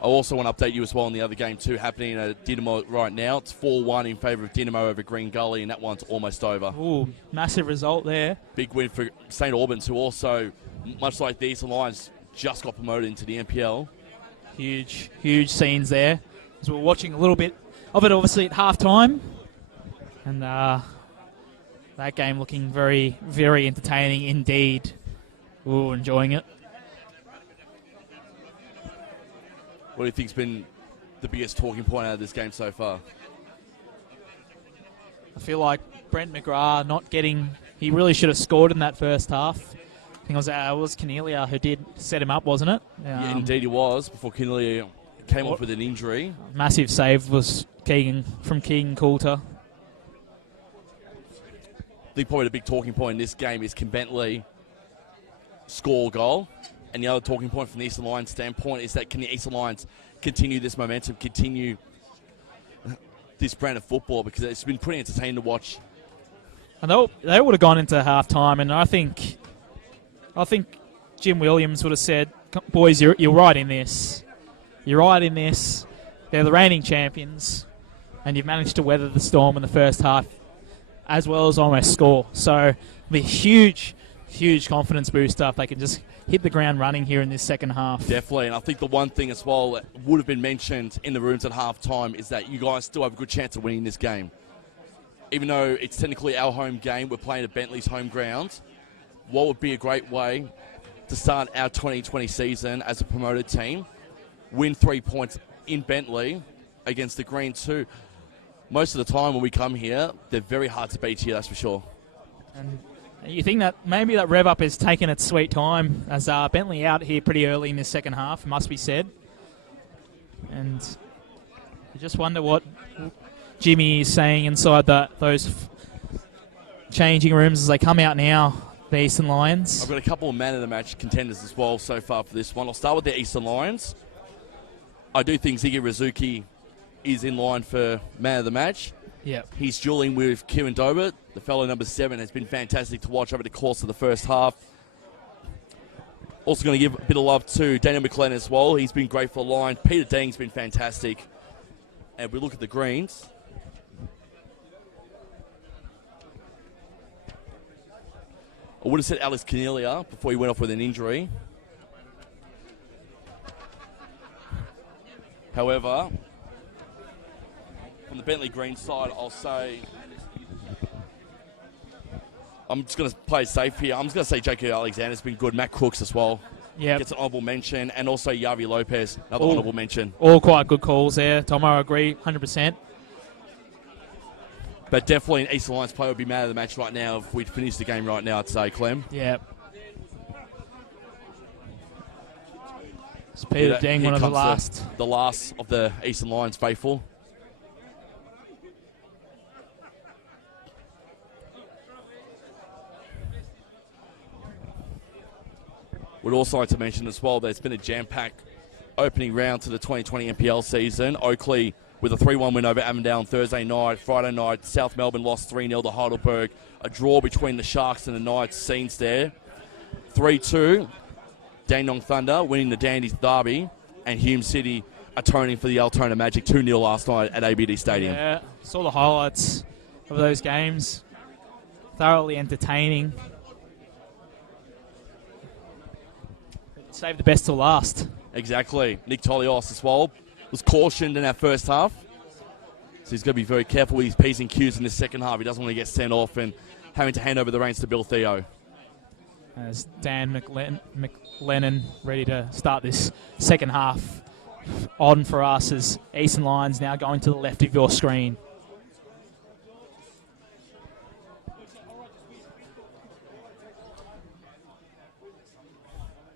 I also want to update you as well on the other game too, happening at Dynamo right now. It's 4-1 in favour of Dynamo over Green Gully, and that one's almost over. Ooh, massive result there. Big win for St Albans, who also, much like the Eastern Lions, just got promoted into the NPL. Huge, huge scenes there. As we're watching a little bit of it, obviously, at half-time. And that game looking very, very entertaining indeed. Ooh, enjoying it. What do you think's been the biggest talking point out of this game so far? I feel like Brent McGrath not getting... He really should have scored in that first half. I think it was Cornelia who did set him up, wasn't it? Yeah, indeed it was, before Cornelia came off with an injury. Massive save was Keegan Coulter. I think probably the big talking point in this game is, can Bentleigh score a goal? And the other talking point from the Eastern Lions standpoint is that, can the Eastern Lions continue this momentum, continue this brand of football, because it's been pretty entertaining to watch. And they would have gone into half-time, and I think Jim Williams would have said, boys, you're right in this. You're right in this. They're the reigning champions, and you've managed to weather the storm in the first half as well as almost score. So it'll be a huge, huge confidence booster if they can just hit the ground running here in this second half. Definitely, and I think the one thing as well that would have been mentioned in the rooms at half-time is that you guys still have a good chance of winning this game. Even though it's technically our home game, we're playing at Bentleigh's home ground. What would be a great way to start our 2020 season as a promoted team? Win 3 points in Bentleigh against the Green 2. Most of the time when we come here, they're very hard to beat here, that's for sure. And you think that maybe that rev up has taken its sweet time, as Bentleigh out here pretty early in this second half, must be said. And you just wonder what Jimmy is saying inside those changing rooms as they come out now, the Eastern Lions. I've got a couple of man of the match contenders as well so far for this one. I'll start with the Eastern Lions. I do think Ziggy Rizuki is in line for man of the match. Yep. He's dueling with Kieran Dobert. The fellow number 7 has been fantastic to watch over the course of the first half. Also going to give a bit of love to Daniel McLean as well. He's been great for the line. Peter Dang's been fantastic. And we look at the Greens. I would have said Alex Cornelia before he went off with an injury. However, from the Bentleigh Green side, I'll say, I'm just going to play it safe here. I'm just going to say Jacob Alexander's been good. Matt Crooks as well. Yeah. Gets an honourable mention. And also Yavi Lopez, another honourable mention. All quite good calls there. Tomo, I agree 100%. But definitely an Eastern Lions player would be man of the match right now if we'd finish the game right now, I'd say, Clem. Yeah. It's Peter Dang, one of the last. The last of the Eastern Lions faithful. Would also like to mention as well that it's been a jam-packed opening round to the 2020 NPL season. Oakley with a 3-1 win over Avondale on Thursday night. Friday night, South Melbourne lost 3-0 to Heidelberg. A draw between the Sharks and the Knights, scenes there. 3-2, Dandenong Thunder winning the Dandies derby. And Hume City atoning for the Altona Magic 2-0 last night at ABD Stadium. Yeah, saw the highlights of those games. Thoroughly entertaining. Save the best till last. Exactly. Nick Tolios as well was cautioned in that first half. So he's got to be very careful with his P's and Q's in the second half. He doesn't want to get sent off and having to hand over the reins to Bill Theo. As Dan McLennan ready to start this second half on for us as Eastern Lions now going to the left of your screen.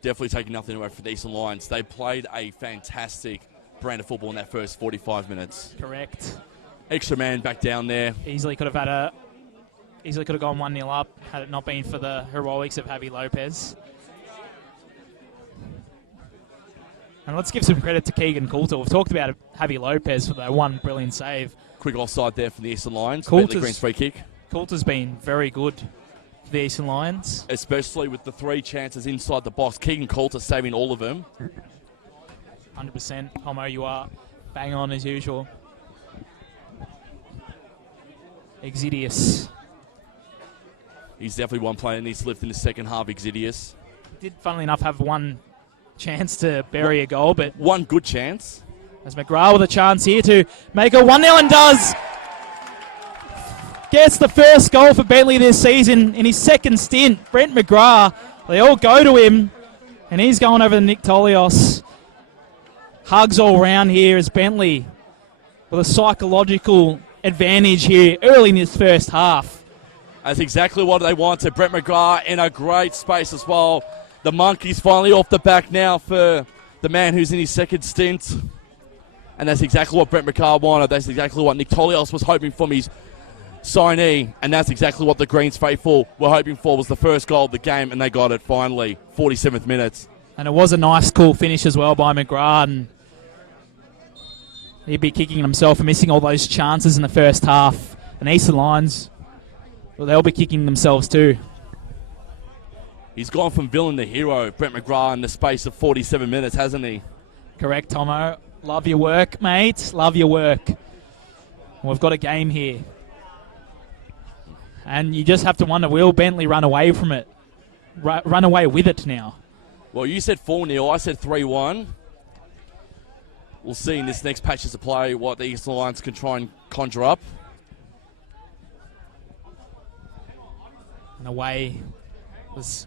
definitely taking nothing away from the Eastern Lions. They played a fantastic brand of football in that first 45 minutes. Correct. Extra man back down there. Easily could have gone 1-0 up had it not been for the heroics of Javi Lopez. And let's give some credit to Keegan Coulter. We've talked about Javi Lopez for the one brilliant save. Quick offside there from the Eastern Lions. Bentleigh Green's free kick. Coulter's been very good for the Eastern Lions. Especially with the 3 chances inside the box. Keegan Coulter saving all of them. 100%. Homo, you are bang on as usual. Exidius. He's definitely one player that needs to lift in the second half, Exidius. Did, funnily enough, have one chance to bury a goal, but... One good chance. As McGrath with a chance here to make a 1-0 and does. Gets the first goal for Bentleigh this season in his second stint. Brent McGrath, they all go to him, and he's going over to Nick Tolios. Hugs all round here as Bentleigh with a psychological advantage here early in this first half. That's exactly what they wanted. Brent McGrath in a great space as well. The monkey's finally off the back now for the man who's in his second stint. And that's exactly what Brent McGrath wanted. That's exactly what Nick Tolios was hoping from his signee. And that's exactly what the Greens faithful were hoping for, was the first goal of the game, and they got it finally, 47th minute. And it was a nice, cool finish as well by McGrath. And he'd be kicking himself for missing all those chances in the first half. And Eastern Lions, well, they'll be kicking themselves too. He's gone from villain to hero, Brent McGrath, in the space of 47 minutes, hasn't he? Correct, Tomo. Love your work, mate. Love your work. We've got a game here. And you just have to wonder, will Bentleigh run away from it? Run away with it now? Well, you said 4-0. I said 3-1. We'll see in this next patches of play what the Eastern Lions can try and conjure up. And away was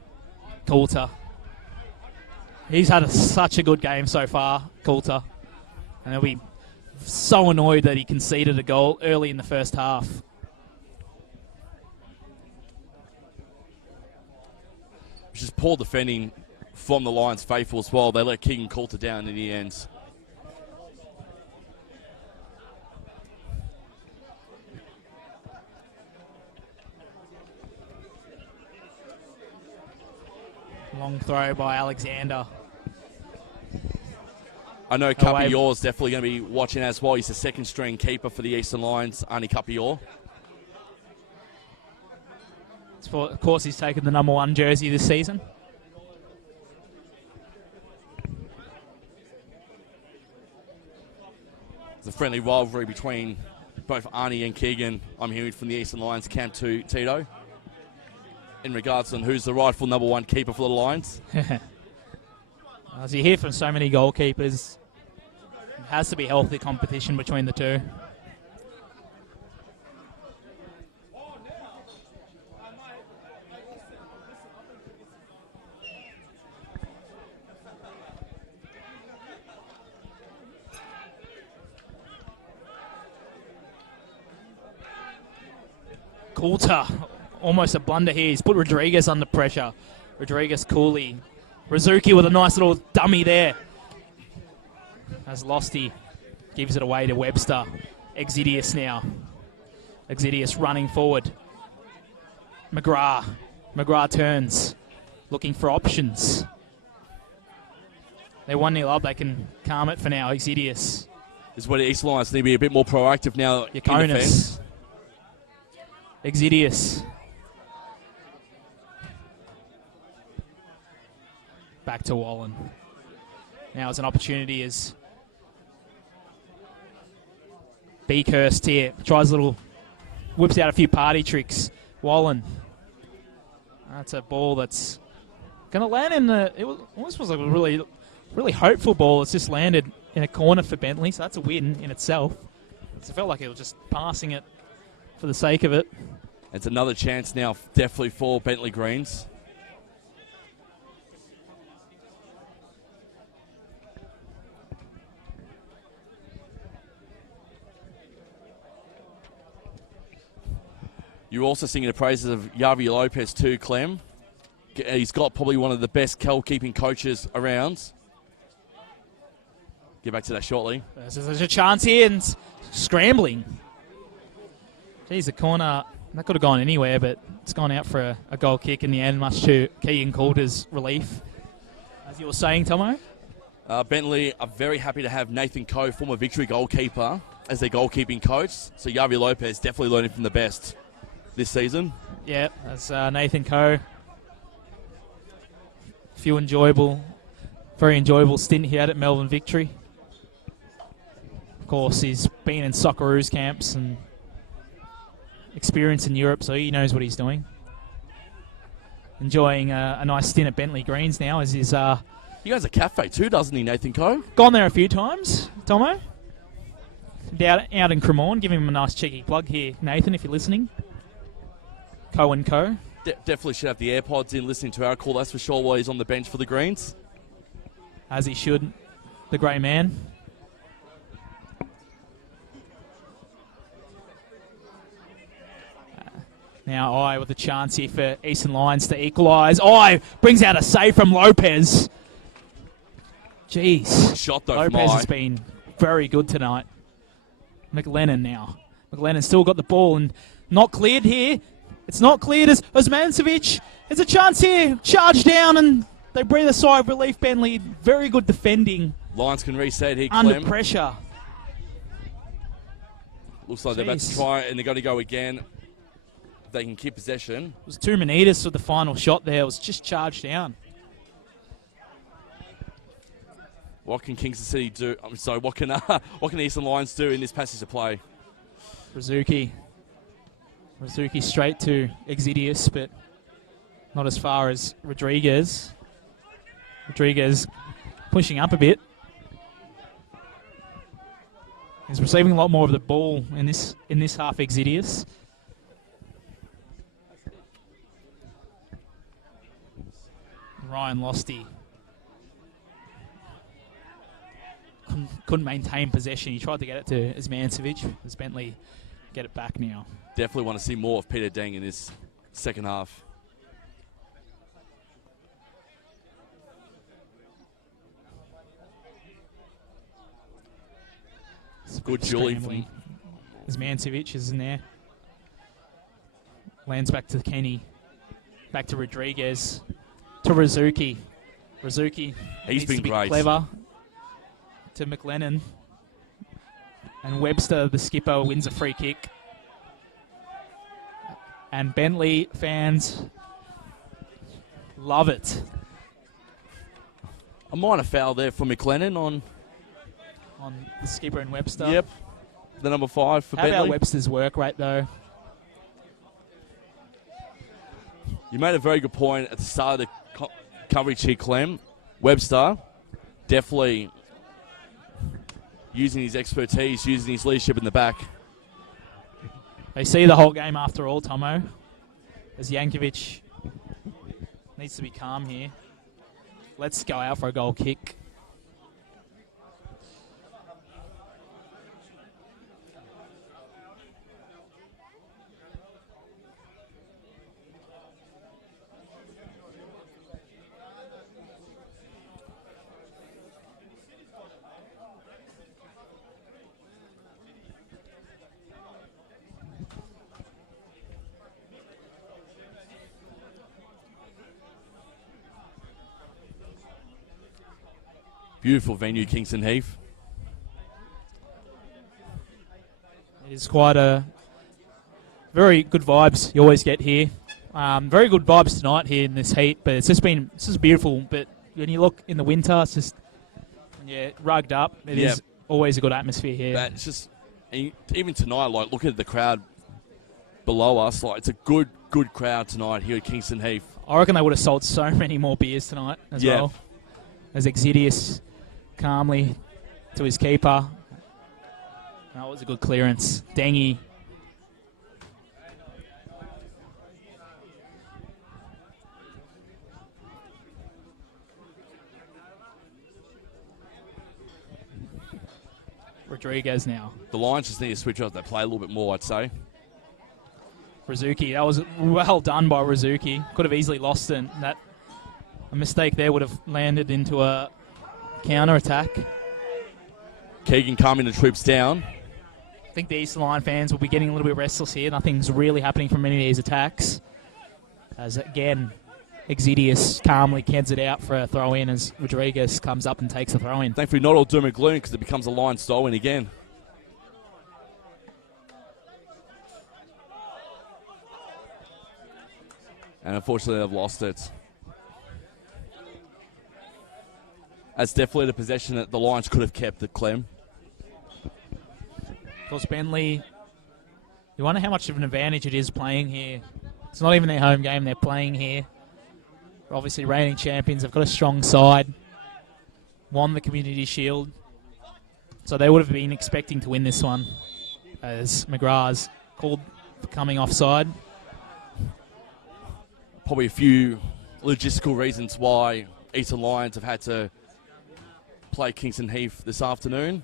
Coulter. He's had such a good game so far, Coulter. And he'll be so annoyed that he conceded a goal early in the first half. Which is poor defending from the Lions faithful as well. They let Keegan Coulter down in the end. Long throw by Alexander. I know Capior's definitely going to be watching as well. He's the second string keeper for the Eastern Lions, Arnie Capior. Of course, he's taken the number 1 jersey this season. It's a friendly rivalry between both Arnie and Keegan. I'm hearing from the Eastern Lions camp to Tito in regards to who's the rightful number 1 keeper for the Lions. As you hear from so many goalkeepers, it has to be healthy competition between the two. Coulter, almost a blunder here. He's put Rodriguez under pressure. Rodriguez coolly. Rizuki with a nice little dummy there. As Losty gives it away to Webster. Exidius now. Exidius running forward. McGrath. McGrath turns. Looking for options. They're 1-0 up. They can calm it for now. Exidius. This is where the Eastern Lions need to be a bit more proactive now in defence. Exidius. Back to Wallen. Now is an opportunity as Beakhurst here tries whips out a few party tricks. Wallen. That's a ball that's going to land in the... This was a really, really hopeful ball. It's just landed in a corner for Bentleigh, so that's a win in itself. So it felt like it was just passing it for the sake of it. It's another chance now, definitely for Bentleigh Greens. You're also singing the praises of Javi Lopez too, Clem. He's got probably one of the best goalkeeping coaches around. Get back to that shortly. There's a chance here and scrambling. Geez, the corner, that could have gone anywhere, but it's gone out for a goal kick in the end, much to Keegan Calder's relief. As you were saying, Tomo? Bentleigh are very happy to have Nathan Coe, former Victory goalkeeper, as their goalkeeping coach. So Yavi Lopez definitely learning from the best this season. Yeah, that's Nathan Coe. Very enjoyable stint he had at Melbourne Victory. Of course, he's been in Socceroos camps and experience in Europe, so he knows what he's doing. Enjoying a nice stint at Bentleigh Greens now as he's... He goes to cafe too, doesn't he, Nathan Coe? Gone there a few times, Tomo. Out in Cremorne. Give him a nice cheeky plug here, Nathan, if you're listening. Coe and Co. Definitely should have the AirPods in listening to our call, that's for sure, while he's on the bench for the Greens. As he should, the grey man. Now I with a chance here for Eastern Lions to equalise. Brings out a save from Lopez. Jeez. Shot though. Lopez has been very good tonight. McLennan now. McLennan's still got the ball and not cleared here. It's not cleared as Osmancevic. There's a chance here. Charge down and they breathe a sigh of relief, Bentleigh. Very good defending. Lions can reset here, Under Clem. pressure. Looks like they're about to try and they've got to go again. They can keep possession. It was Tumanitas with the final shot there. It was just charged down. What can Kingston City do? I'm sorry, what can Eastern Lions do in this passage of play? Rizuki straight to Exidius, but not as far as Rodriguez. Rodriguez pushing up a bit. He's receiving a lot more of the ball in this half, Exidius. Ryan Losty couldn't maintain possession. He tried to get it to Osmancevic. As Bentleigh get it back now. Definitely want to see more of Peter Deng in this second half. Good Julie from Osmancevic is in there. Lands back to Kenny. Back to Rodriguez. To Rizuki. He's been great. Clever. To McLennan. And Webster, the skipper, wins a free kick. And Bentleigh fans love it. A minor foul there for McLennan on the skipper and Webster. Yep. The number 5 for How Bentleigh. about Webster's work rate, though? You made a very good point at the start of the coverage here, Clem. Webster definitely using his expertise, using his leadership in the back. They see the whole game after all, Tomo. As Yankovic needs to be calm here. Let's go out for a goal kick. Beautiful venue, Kingston Heath. It is quite a very good vibes you always get here. Very good vibes tonight here in this heat, but it's just beautiful. But when you look in the winter, it's just rugged up. It is always a good atmosphere here. But it's just even tonight, like looking at the crowd below us, like it's a good crowd tonight here at Kingston Heath. I reckon they would have sold so many more beers tonight as well. As Exidius calmly to his keeper. That was a good clearance. Dengi. Rodriguez now. The Lions just need to switch up. They play a little bit more, I'd say. Rizuki, that was well done by Rizuki. Could have easily lost it. A mistake there would have landed into a counter-attack. Keegan calming the troops down. I think the Eastern Line fans will be getting a little bit restless here. Nothing's really happening from any of these attacks. As again, Exidius calmly kens it out for a throw-in as Rodriguez comes up and takes a throw-in. Thankfully not all doom and gloom because it becomes a line throw-in again. And unfortunately they've lost it. That's definitely the possession that the Lions could have kept at Clem. Of course, Bentleigh, you wonder how much of an advantage it is playing here. It's not even their home game, they're playing here. They're obviously reigning champions, they've got a strong side, won the Community Shield. So they would have been expecting to win this one, as McGrath's called for coming offside. Probably a few logistical reasons why Eastern Lions have had to play Kingston Heath this afternoon.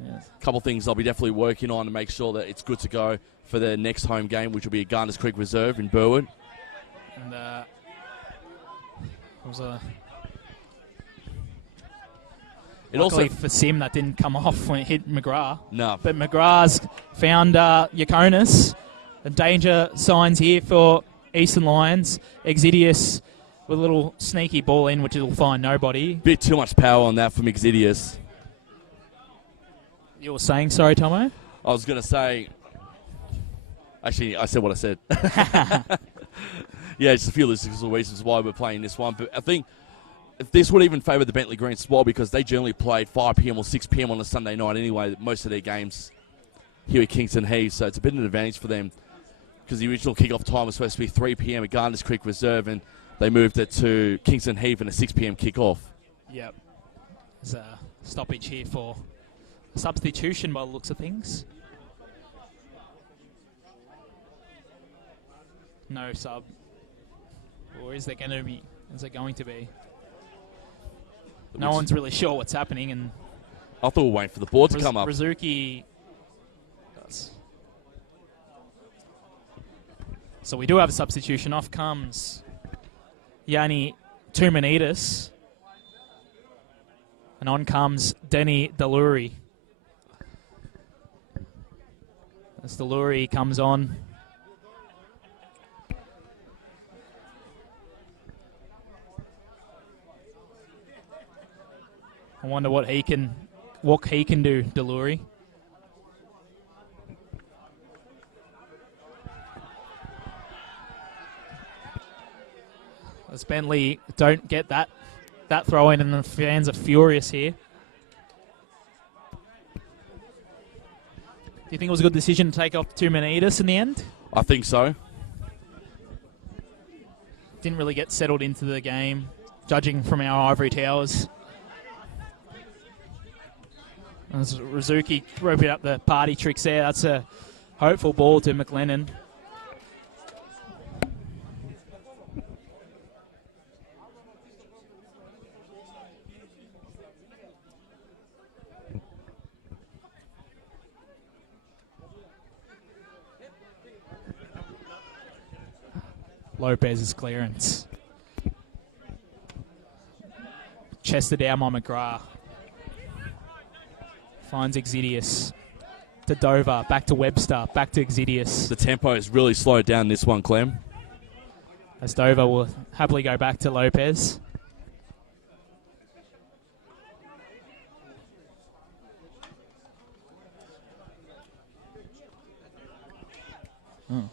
Yes. A couple of things I'll be definitely working on to make sure that it's good to go for their next home game, which will be at Garners Creek Reserve in Burwood. And it was a... It also for Sim, that didn't come off when it hit McGrath. No. But McGrath's found Yakonis. The danger signs here for Eastern Lions. Exidius with a little sneaky ball in, which will find nobody. Bit too much power on that from Exidius. You were saying, sorry, Tomo? I was going to say... Actually, I said what I said. Yeah, just a few logistical reasons why we're playing this one. But I think this would even favour the Bentleigh Green squad because they generally play 5 p.m. or 6 p.m. on a Sunday night anyway, most of their games here at Kingston Heath. So it's a bit of an advantage for them because the original kick-off time was supposed to be 3 p.m. at Garners Creek Reserve, and they moved it to Kingston Heath and a 6 p.m. kick-off. Yep. There's a stoppage here for substitution by the looks of things. No sub. Or is there going to be? Is there going to be? No one's really sure what's happening, and I thought we were waiting for the board to come up. Rizuki does. So we do have a substitution. Off comes Yanni Tumanidis. And on comes Denny Deluri. As Deluri comes on. I wonder what he can do, Deluri. As Bentleigh don't get that throw in, and the fans are furious here. Do you think it was a good decision to take off Tumanidis in the end? I think so. Didn't really get settled into the game, judging from our ivory towers. As Rizuki roping up the party tricks there, that's a hopeful ball to McLennan. Lopez's clearance. Chested down by McGrath. Finds Exidius. To Dover. Back to Webster. Back to Exidius. The tempo is really slowed down this one, Clem. As Dover will happily go back to Lopez. Oh.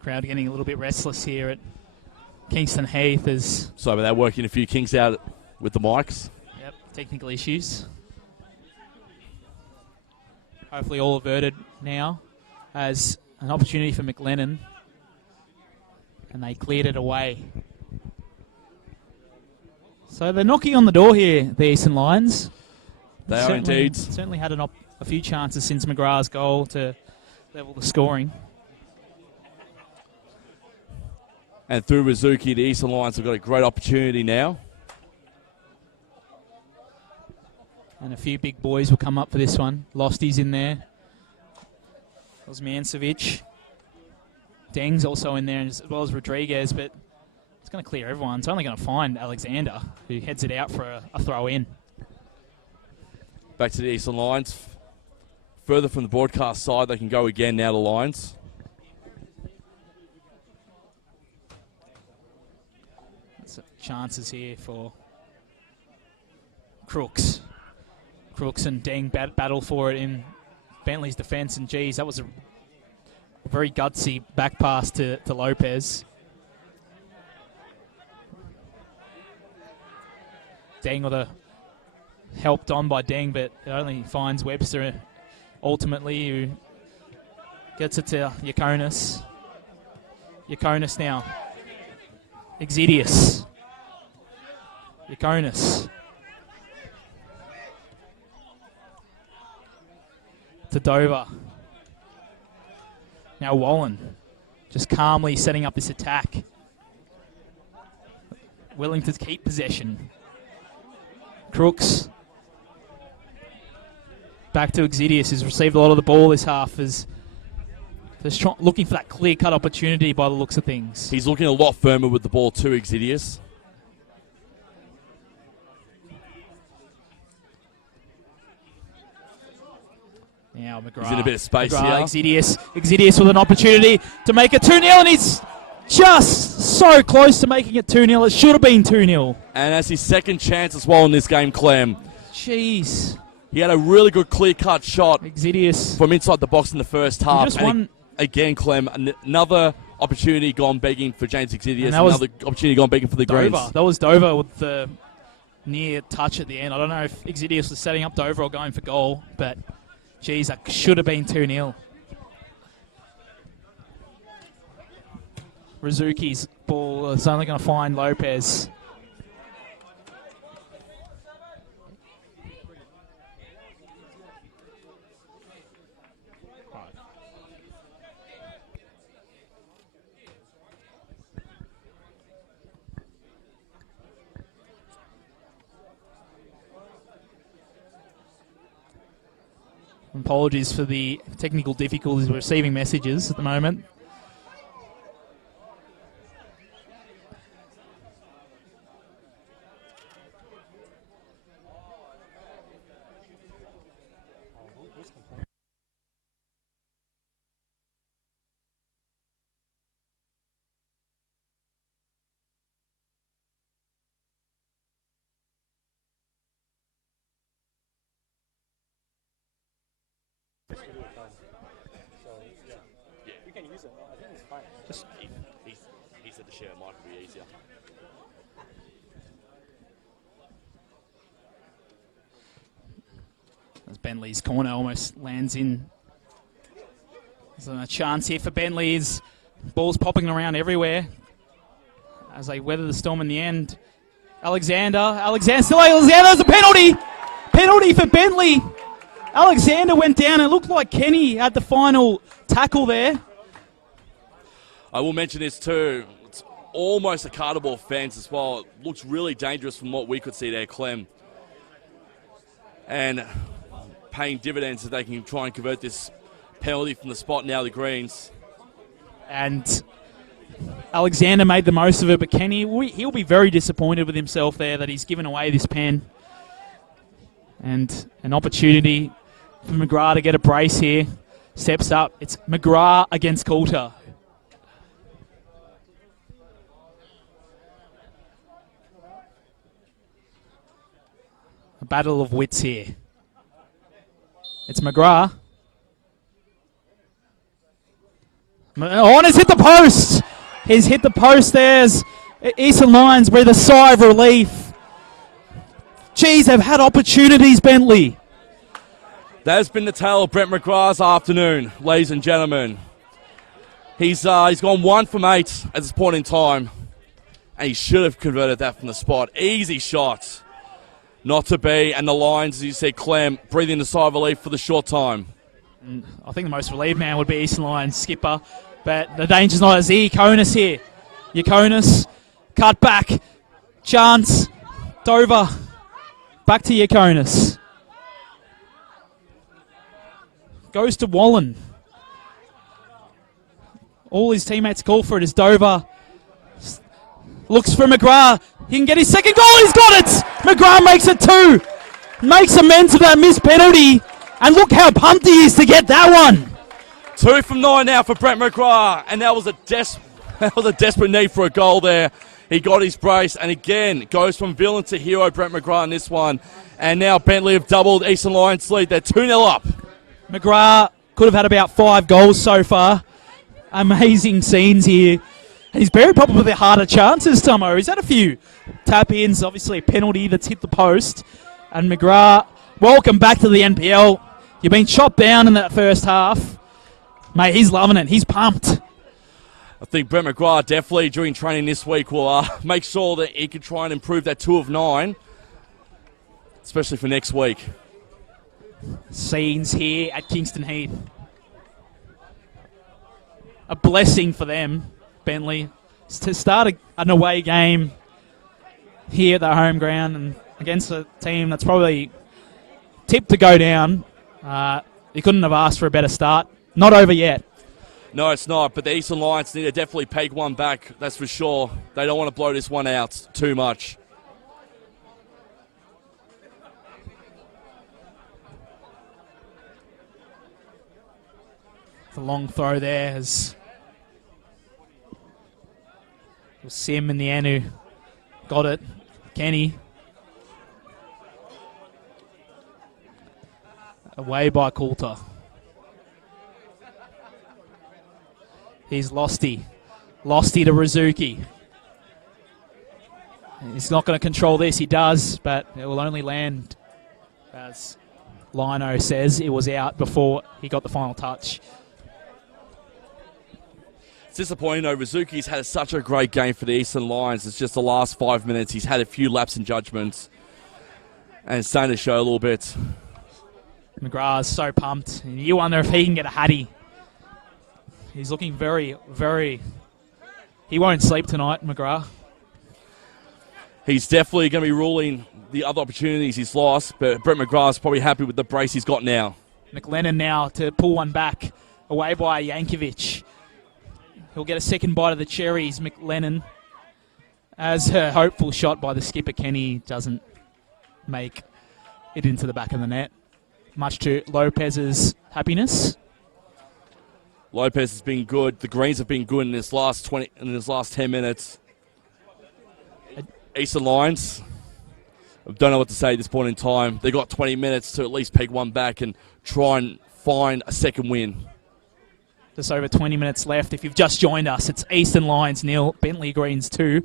Crowd getting a little bit restless here at Kingston Heath is... Sorry about that, working a few kinks out with the mics. Yep, technical issues. Hopefully all averted now as an opportunity for McLennan. And they cleared it away. So they're knocking on the door here, the Eastern Lions. They are indeed. Certainly had a few chances since McGrath's goal to level the scoring. And through Rizuki, the Eastern Lions have got a great opportunity now. And a few big boys will come up for this one. Lostie's in there. Osmancevic. Deng's also in there, as well as Rodriguez, but it's going to clear everyone. It's only going to find Alexander, who heads it out for a throw-in. Back to the Eastern Lions. Further from the broadcast side, they can go again now, the Lions. Chances here for Crooks. Crooks and Deng battle for it in Bentleigh's defence, and geez, that was a very gutsy back pass to Lopez. Deng with a helped on by Deng, but it only finds Webster ultimately, who gets it to Yakonis. Yakonis now. Exidius. Yakonis. To Dover. Now Wallen just calmly setting up this attack. Willing to keep possession. Crooks. Back to Exidius, who's received a lot of the ball this half, is looking for that clear-cut opportunity by the looks of things. He's looking a lot firmer with the ball too, Exidius. Now McGrath. He's in a bit of space McGrath, here. Exidius with an opportunity to make it 2-0, and he's just so close to making it 2-0. It should have been 2-0. And that's his second chance as well in this game, Clem. Jeez. He had a really good clear-cut shot Exidius from inside the box in the first half. Just won. Again, Clem, another opportunity gone begging for James Exidius. Another opportunity gone begging for the Dover. Greens. That was Dover with the near touch at the end. I don't know if Exidius was setting up Dover or going for goal, but geez, that should have been 2-0. Rizuki's ball is only going to find Lopez. Apologies for the technical difficulties. We're receiving messages at the moment. He said the share might be easier. As Bentleigh's corner almost lands in. There's a chance here for Bentleigh's. Ball's popping around everywhere as they weather the storm in the end. Alexander has a penalty! Penalty for Bentleigh! Alexander went down. It looked like Kenny had the final tackle there. I will mention this too. It's almost a cardable offence as well. It looks really dangerous from what we could see there, Clem. And paying dividends if they can try and convert this penalty from the spot now, the Greens. And Alexander made the most of it, but Kenny, he'll be very disappointed with himself there that he's given away this pen. And an opportunity for McGrath to get a brace here. Steps up. It's McGrath against Coulter. A battle of wits here. It's McGrath. Oh, and he's hit the post. He's hit the post there as Eastern Lions breathe a sigh of relief. Geez, they've had opportunities, Bentleigh. That has been the tale of Brent McGrath's afternoon, ladies and gentlemen. He's gone 1 from 8 at this point in time, and he should have converted that from the spot. Easy shot. Not to be, and the Lions, as you said, Clem, breathing a sigh of relief for the short time. I think the most relieved man would be Eastern Lions skipper, but the danger's not as Yaconis here. Yaconis, cut back, chance, Dover, back to Yaconis. Goes to Wallen. All his teammates call for it as Dover looks for McGrath. He can get his second goal. He's got it. McGrath makes it 2. Makes amends for that missed penalty. And look how pumped he is to get that one. 2 from 9 now for Brent McGrath. And that was a desperate need for a goal there. He got his brace. And again, goes from villain to hero, Brent McGrath in this one. And now Bentleigh have doubled Eastern Lions' lead. They're 2-0 up. McGrath could have had about 5 goals so far. Amazing scenes here. He's very probably the harder chances, Tomo. He's had a few tap-ins, obviously a penalty that's hit the post. And McGrath, welcome back to the NPL. You've been chopped down in that first half. Mate, he's loving it. He's pumped. I think Brent McGrath definitely during training this week will make sure that he can try and improve that 2 of 9, especially for next week. Scenes here at Kingston Heath. A blessing for them, Bentleigh, to start an away game here at their home ground and against a team that's probably tipped to go down. You couldn't have asked for a better start. Not over yet. No, it's not, but the Eastern Lions need to definitely peg one back, that's for sure. They don't want to blow this one out too much. The long throw there has Sim in the end who got it. Kenny. Away by Coulter. He's Losty. Losty to Rizuki. He's not going to control this. He does, but it will only land, as Lino says, it was out before he got the final touch. Disappointing though, Rizuki's had such a great game for the Eastern Lions. It's just the last 5 minutes he's had a few laps in judgments and it's starting to show a little bit. McGrath's so pumped. You wonder if he can get a hattie. He's looking very, very... He won't sleep tonight, McGrath. He's definitely going to be ruling the other opportunities he's lost, but Brent McGrath's probably happy with the brace he's got now. McLennan now to pull one back, away by Yankovic. He'll get a second bite of the cherries, McLennan, as her hopeful shot by the skipper Kenny doesn't make it into the back of the net, much to Lopez's happiness. Lopez has been good. The Greens have been good in this last 10 minutes. Eastern Lions, I don't know what to say at this point in time. They got 20 minutes to at least peg one back and try and find a second win. Just over 20 minutes left. If you've just joined us, it's Eastern Lions 0, Bentleigh Greens 2,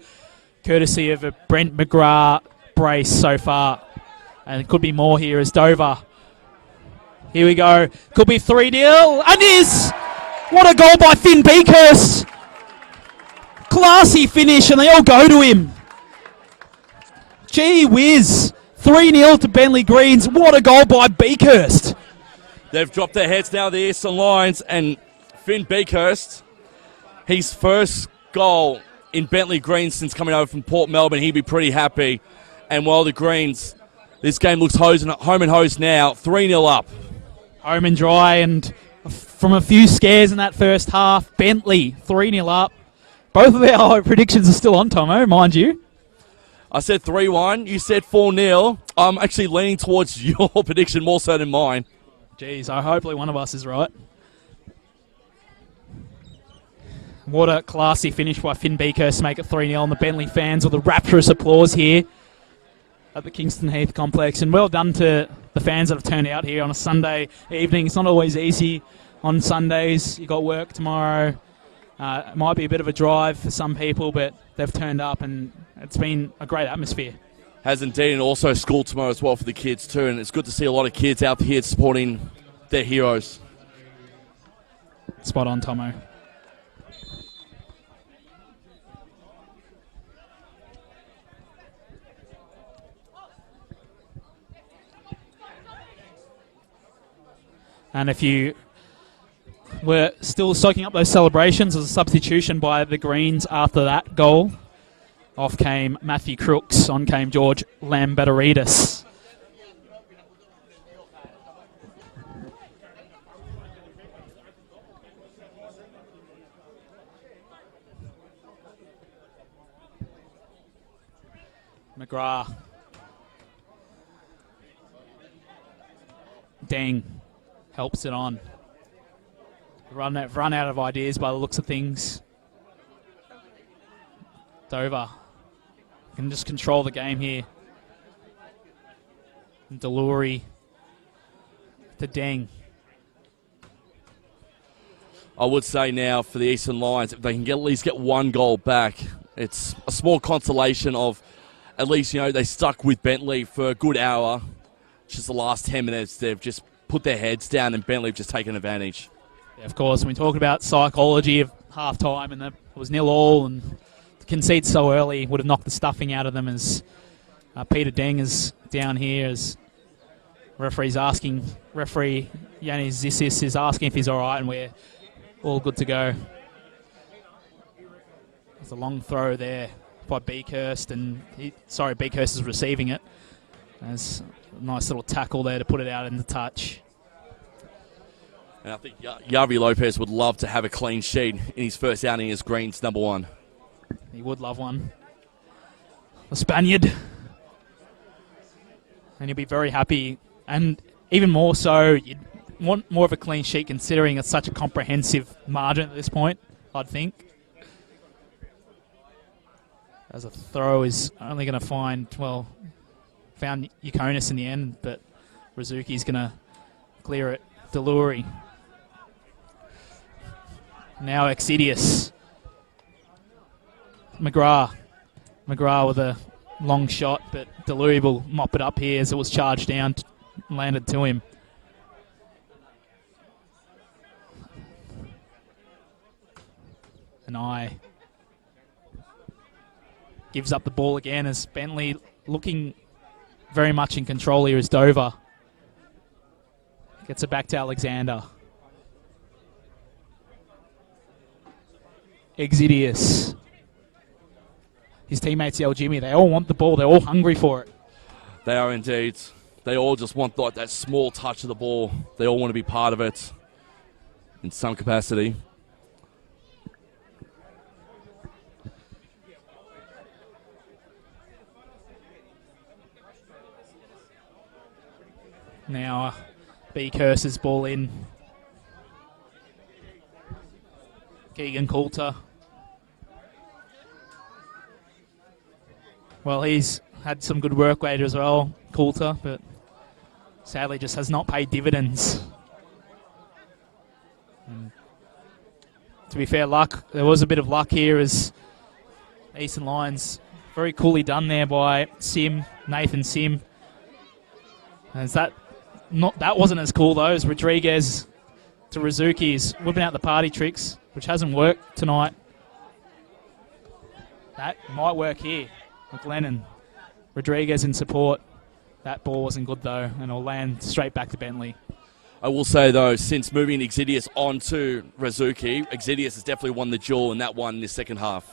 courtesy of a Brent McGrath brace so far. And it could be more here as Dover. Here we go. Could be 3-0. And is! What a goal by Finn Beakhurst. Classy finish, and they all go to him. Gee whiz. 3-0 to Bentleigh Greens. What a goal by Beakhurst. They've dropped their heads now, the Eastern Lions, and Finn Beakhurst, his first goal in Bentleigh Greens since coming over from Port Melbourne. He'd be pretty happy. And while the Greens, this game looks home and hosed now, 3-0 up. Home and dry, and from a few scares in that first half, Bentleigh 3-0 up. Both of our predictions are still on, Tomo, mind you. I said 3-1. You said 4-0. I'm actually leaning towards your prediction more so than mine. Geez, hopefully one of us is right. What a classy finish by Finn Beakhurst to make it 3-0, and the Bentleigh fans with a rapturous applause here at the Kingston Heath complex. And well done to the fans that have turned out here on a Sunday evening. It's not always easy on Sundays. You got work tomorrow. It might be a bit of a drive for some people, but they've turned up and it's been a great atmosphere. Has indeed, and also school tomorrow as well for the kids too, and it's good to see a lot of kids out here supporting their heroes. Spot on, Tomo. And if you were still soaking up those celebrations, as a substitution by the Greens after that goal. Off came Matthew Crooks, on came George Lambeteridis. McGrath. Deng helps it on. Run out of ideas by the looks of things. Dover can just control the game here. Delury to Deng. I would say now for the Eastern Lions, if they can at least get one goal back, it's a small consolation of at least, they stuck with Bentleigh for a good hour. Just the last 10 minutes, they've just put their heads down and Bentleigh have just taken advantage. Yeah, of course, when we talk about psychology of half-time and it was 0-0 and to concede so early would have knocked the stuffing out of them, as Peter Deng is down here as referee Yannis Zissis is asking if he's all right, and we're all good to go. There's a long throw there by Beakhurst, and Beakhurst is receiving it. There's a nice little tackle there to put it out in the touch. And I think Yavi Lopez would love to have a clean sheet in his first outing as Greens number one. He would love one. The Spaniard. And he'll be very happy. And even more so, you'd want more of a clean sheet considering it's such a comprehensive margin at this point, I'd think. As a throw is only going to found Yakonis in the end, but Rizuki's going to clear it. Delury. Now Exidius. McGrath with a long shot, but Delury will mop it up here as it was charged down, landed to him. And I gives up the ball again as Bentleigh looking very much in control here as Dover gets it back to Alexander. Exidius. His teammates yell Jimmy. They all want the ball. They're all hungry for it. They are indeed. They all just want that small touch of the ball. They all want to be part of it in some capacity. Now Beakhurst's ball in. Keegan Coulter. Well, he's had some good work rate as well, Coulter, but sadly just has not paid dividends. And to be fair, there was a bit of luck here as Eastern Lions, very coolly done there by Nathan Sim. As that wasn't as cool though, as Rodriguez to Rizuki's whipping out the party tricks, which hasn't worked tonight. That might work here. McLennan. Rodriguez in support. That ball wasn't good though, and it'll land straight back to Bentleigh. I will say though, since moving Exidius onto Rizuki, Exidius has definitely won the duel in that one in the second half.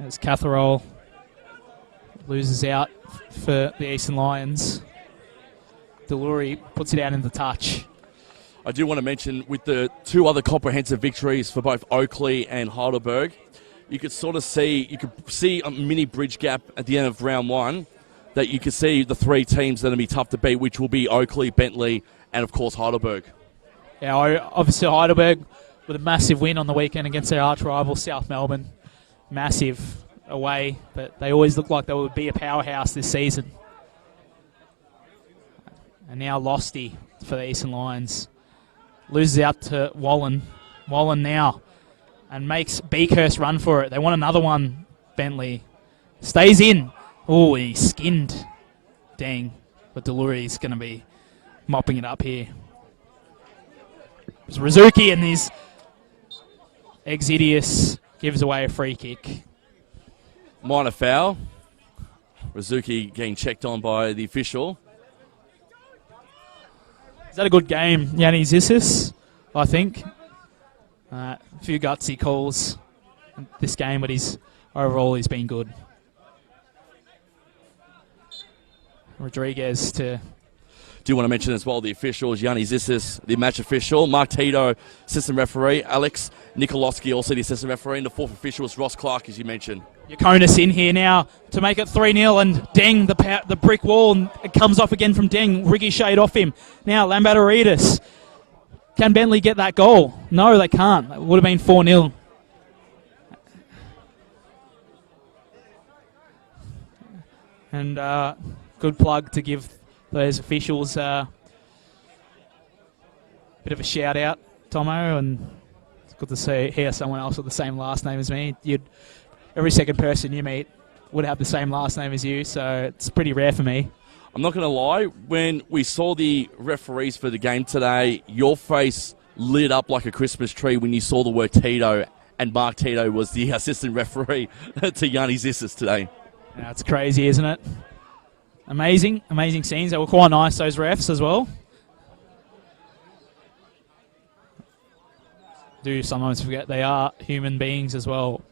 As Catherall loses out for the Eastern Lions. Delury puts it out into touch. I do want to mention with the two other comprehensive victories for both Oakley and Heidelberg, you could see a mini bridge gap at the end of round one. that you can see the three teams that are going to be tough to beat, which will be Oakley, Bentleigh, and of course Heidelberg. Yeah, obviously Heidelberg with a massive win on the weekend against their arch rival South Melbourne. Massive away, but they always look like they would be a powerhouse this season. And now Losty for the Eastern Lions. Loses out to Wallen. Wallen now. And makes Beakhurst run for it. They want another one, Bentleigh. Stays in. Oh, he skinned. Dang. But Deluri's going to be mopping it up here. It's Rizuki and his Exidius gives away a free kick. Minor foul. Rizuki getting checked on by the official. Is that a good game, Yannis Zissis? I think. A few gutsy calls in this game, but overall he's been good. Rodriguez to... Do want to mention as well the officials, Yannis Zissis, the match official, Mark Tito, assistant referee, Alex Nikolowski, also the assistant referee, and the fourth official is Ross Clark, as you mentioned. Yakonis in here now to make it 3-0, and Deng, the brick wall, and it comes off again from Deng, ricocheted off him. Now Lambadoridis. Can Bentleigh get that goal? No, they can't. It would have been 4-0. And good plug to give those officials a bit of a shout out, Tomo, and it's good to hear someone else with the same last name as me. Every second person you meet would have the same last name as you, so it's pretty rare for me. I'm not going to lie, when we saw the referees for the game today, your face lit up like a Christmas tree when you saw the word Tito, and Mark Tito was the assistant referee to Yannis Zissis today. Yeah, it's crazy, isn't it? Amazing scenes. They were quite nice, those refs as well. Do sometimes forget they are human beings as well.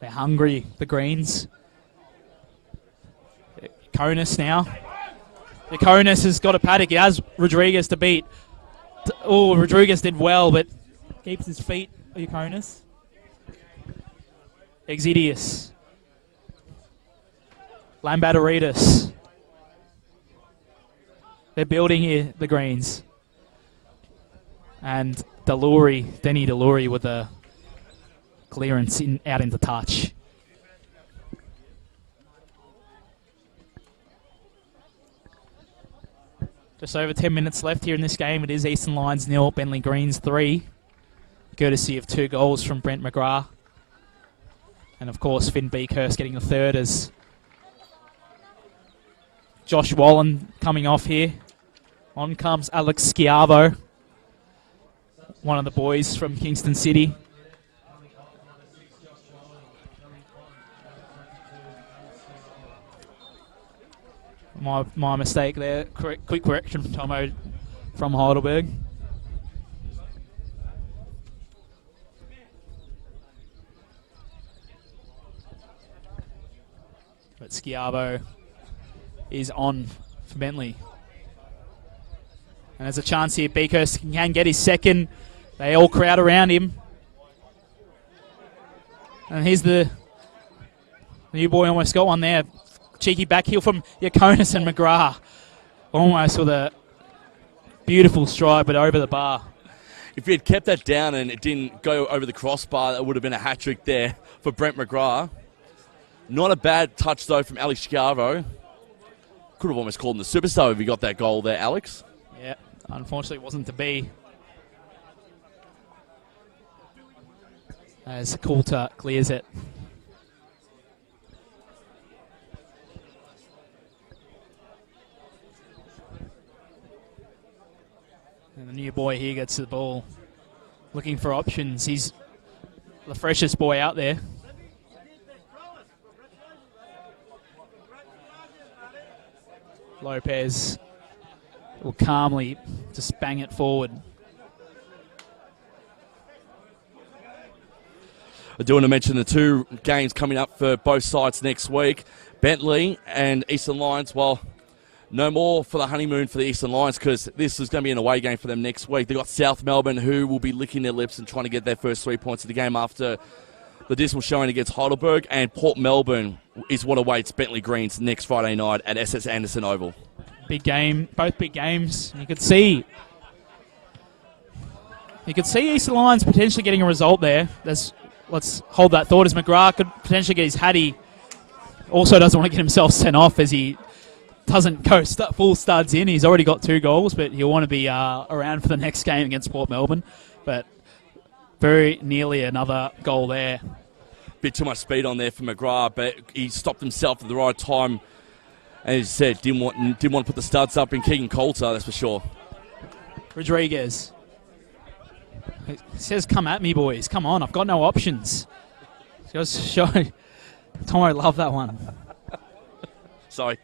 They're hungry, the Greens. Yakonis now. Yakonis has got a paddock. He has Rodriguez to beat. Oh, Rodriguez did well, but keeps his feet, Yakonis. Exidius. Lambadoridis. They're building here, the Greens. And Denny Deluri with a clearance out into touch. Just over 10 minutes left here in this game. It is Eastern Lions 0, Bentleigh Greens 3. Courtesy of 2 goals from Brent McGrath. And of course, Finn Beakhurst getting the third as Josh Wallen coming off here. On comes Alex Schiavo, one of the boys from Kingston City. My mistake there. Quick correction from Tomo from Heidelberg. But Schiavo is on for Bentleigh. And there's a chance here. Beakhurst can get his second. They all crowd around him. And here's the new boy almost got one there. Cheeky back heel from Yakonis and McGrath. Almost with a beautiful strike, but over the bar. If he had kept that down and it didn't go over the crossbar, that would have been a hat-trick there for Brent McGrath. Not a bad touch, though, from Alex Schiavo. Could have almost called him the superstar if he got that goal there, Alex. Yeah, unfortunately it wasn't to be. As Coulter clears it. And the new boy here gets the ball, looking for options. He's the freshest boy out there. Lopez will calmly just bang it forward. I do want to mention the 2 games coming up for both sides next week. Bentleigh and Eastern Lions, well, no more for the honeymoon for the Eastern Lions, because this is going to be an away game for them next week. They've got South Melbourne, who will be licking their lips and trying to get their first 3 points of the game after the dismal showing against Heidelberg. And Port Melbourne is what awaits Bentleigh Greens next Friday night at SS Anderson Oval. Big game, both big games. You could see Eastern Lions potentially getting a result there. Let's hold that thought, as McGrath could potentially get his hattie. Also doesn't want to get himself sent off, as he doesn't go full studs in. He's already got 2 goals, but he'll want to be around for the next game against Port Melbourne. But very nearly another goal there. Bit too much speed on there for McGrath, but he stopped himself at the right time. And as he said, didn't want to put the studs up in Keegan Coulter, that's for sure. Rodriguez. He says, come at me, boys. Come on, I've got no options. Goes to show. Tomo loved that one. Sorry.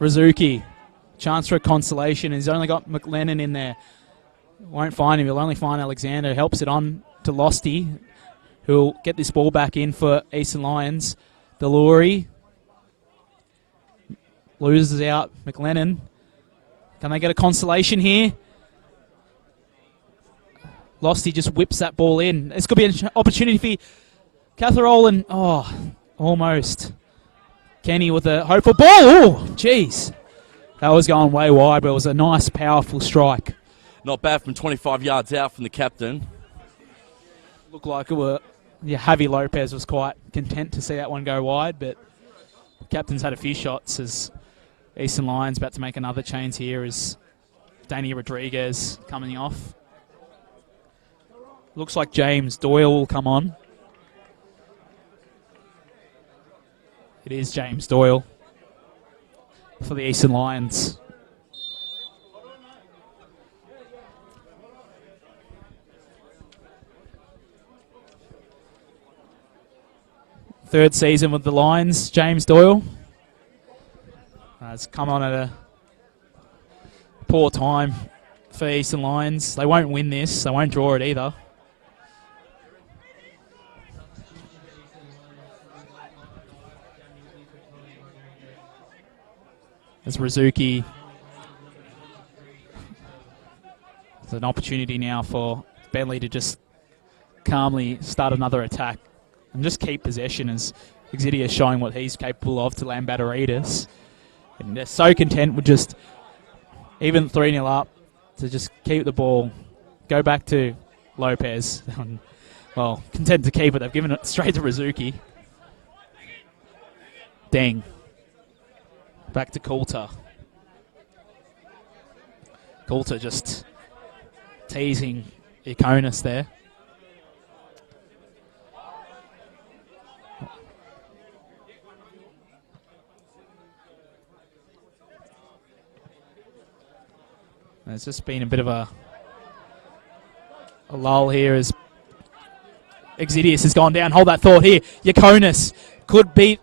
Rizuki. Chance for a consolation. He's only got McLennan in there. Won't find him. He'll only find Alexander. Helps it on to Losty, who'll get this ball back in for Eastern Lions. Deluri loses out. McLennan. Can they get a consolation here? Losty just whips that ball in. This could be an opportunity for Catherall, and almost. Kenny with a hopeful ball. Oh, jeez. That was going way wide, but it was a nice, powerful strike. Not bad from 25 yards out from the captain. Looked like it were. Yeah, Javi Lopez was quite content to see that one go wide, but the captain's had a few shots as Eastern Lions about to make another change here as Danny Rodriguez coming off. Looks like James Doyle will come on. It is James Doyle for the Eastern Lions. Third season with the Lions, James Doyle. Has come on at a poor time for Eastern Lions. They won't win this. They won't draw it either. As Rizuki. It's an opportunity now for Bentleigh to just calmly start another attack and just keep possession, as Exidia is showing what he's capable of to Lambataritas. And they're so content with just even 3-0 up to just keep the ball, go back to Lopez. Well, content to keep it. They've given it straight to Rizuki. Dang. Back to Coulter. Coulter just teasing Iconis there. There's just been a bit of a lull here as Exidius has gone down. Hold that thought here. Iconis could beat.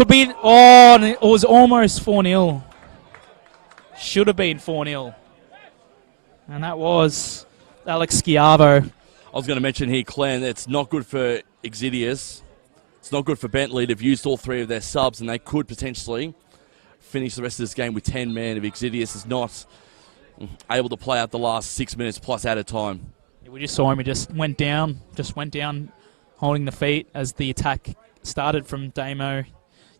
Oh, and it was almost 4-0. Should have been 4-0. And that was Alex Schiavo. I was going to mention here, Glenn, it's not good for Exidius. It's not good for Bentleigh. They've used all 3 of their subs, and they could potentially finish the rest of this game with 10 men if Exidius is not able to play out the last 6 minutes plus out of time. Yeah, we just saw him. He just went down holding the feet as the attack started from Damo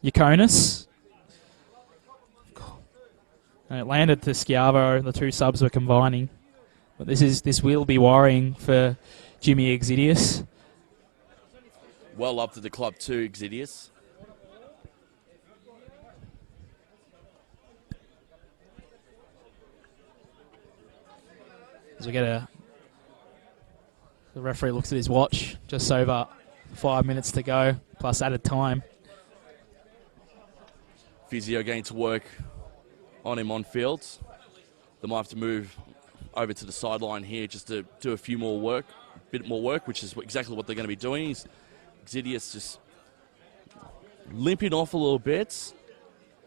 Iconis. And it landed to Schiavo. The 2 subs were combining. But this will be worrying for Jimmy Exidius. Well up to the club too, Exidius. As we get the referee looks at his watch, just over 5 minutes to go, plus added time. Physio getting to work on him on field. They might have to move over to the sideline here just to do a bit more work, which is exactly what they're going to be doing. Exidius just limping off a little bit,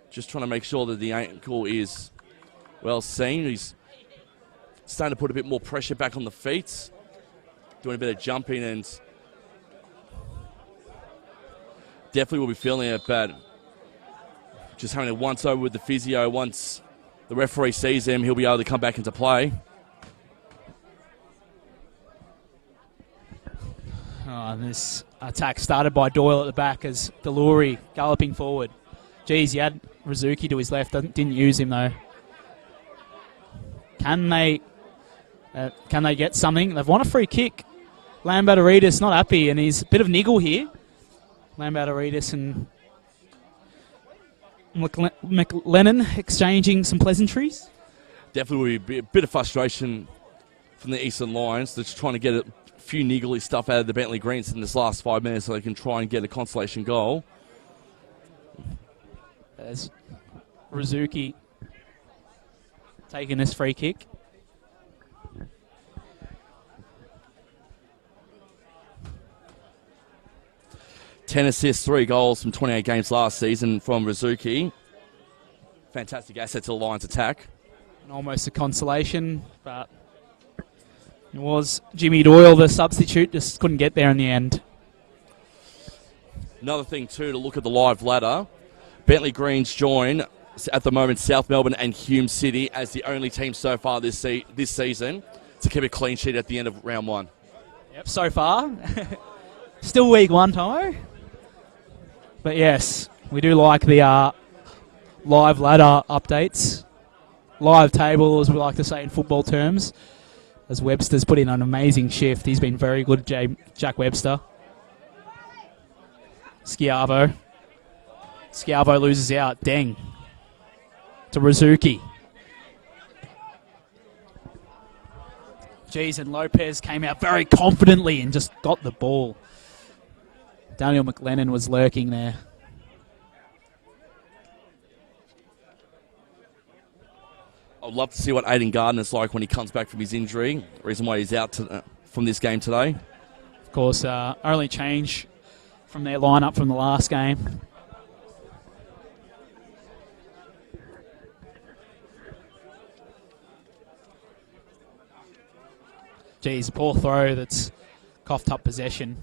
just trying to make sure that the ankle is well seen. He's starting to put a bit more pressure back on the feet, doing a bit of jumping, and definitely will be feeling it, but just having a once-over with the physio. Once the referee sees him, he'll be able to come back into play. And this attack started by Doyle at the back as Delury galloping forward. Geez, he had Rizuki to his left. Didn't use him, though. Can they get something? They've won a free kick. Lambertaridis not happy, and he's a bit of niggle here. Lambertaridis and McLennan exchanging some pleasantries. Definitely will be a bit of frustration from the Eastern Lions. They're just trying to get a few niggly stuff out of the Bentleigh Greens in this last 5 minutes so they can try and get a consolation goal. There's Rizuki taking this free kick. Ten assists, 3 goals from 28 games last season from Rizuki. Fantastic asset to the Lions attack. And almost a consolation, but it was Jimmy Doyle, the substitute, just couldn't get there in the end. Another thing, too, to look at the live ladder. Bentleigh Greens join, at the moment, South Melbourne and Hume City as the only team so far this season to keep a clean sheet at the end of round 1. Yep, so far. Still week 1, Tomo. But yes, we do like the live ladder updates. Live table, as we like to say in football terms. As Webster's put in an amazing shift. He's been very good, Jack Webster. Schiavo loses out. Deng. To Rizuki. Jeez, and Lopez came out very confidently and just got the ball. Daniel McLennan was lurking there. I'd love to see what Aiden Gardner's like when he comes back from his injury. Reason why he's out from this game today. Of course, only change from their lineup from the last game. Geez, poor throw that's coughed up possession.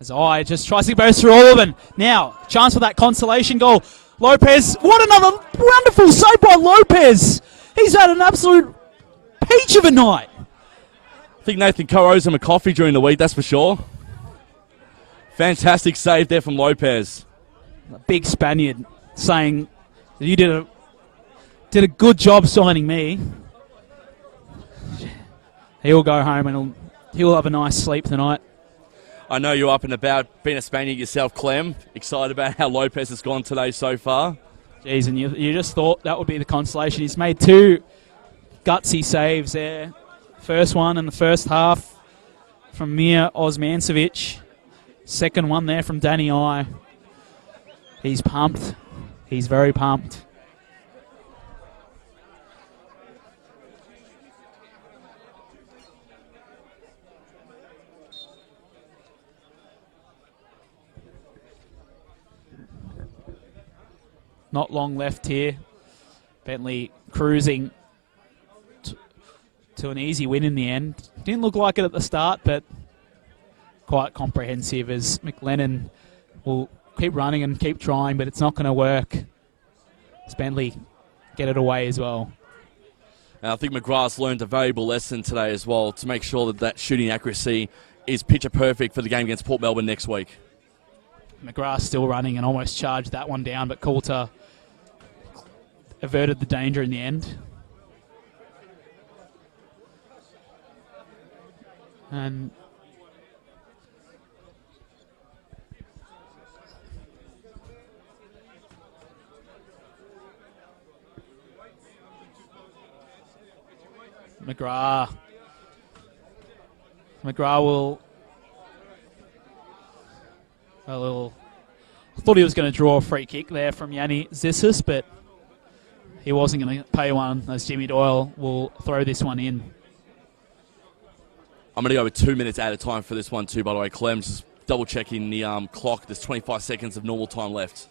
As I just tries to burst through all of them. Now, chance for that consolation goal. Lopez, what another wonderful save by Lopez. He's had an absolute peach of a night. I think Nathan Coe owes him a coffee during the week, that's for sure. Fantastic save there from Lopez. A big Spaniard saying that you did a good job signing me. He'll go home and he'll have a nice sleep tonight. I know you're up and about, being a Spaniard yourself, Clem. Excited about how Lopez has gone today so far. Jeez, and you just thought that would be the consolation. He's made 2 gutsy saves there. First one in the first half from Mir Osmancevic. Second one there from Danny I. He's pumped. He's very pumped. Not long left here. Bentleigh cruising to an easy win in the end. Didn't look like it at the start, but quite comprehensive as McLennan will keep running and keep trying, but it's not going to work. As Bentleigh get it away as well. And I think McGrath's learned a valuable lesson today as well to make sure that shooting accuracy is picture perfect for the game against Port Melbourne next week. McGrath still running and almost charged that one down, but Coulter averted the danger in the end. And McGrath will I thought he was going to draw a free kick there from Yanni Zissis, but he wasn't going to pay one, as Jimmy Doyle will throw this one in. I'm going to go with 2 minutes at a time for this one too, by the way, Clem. Just double checking the clock. There's 25 seconds of normal time left.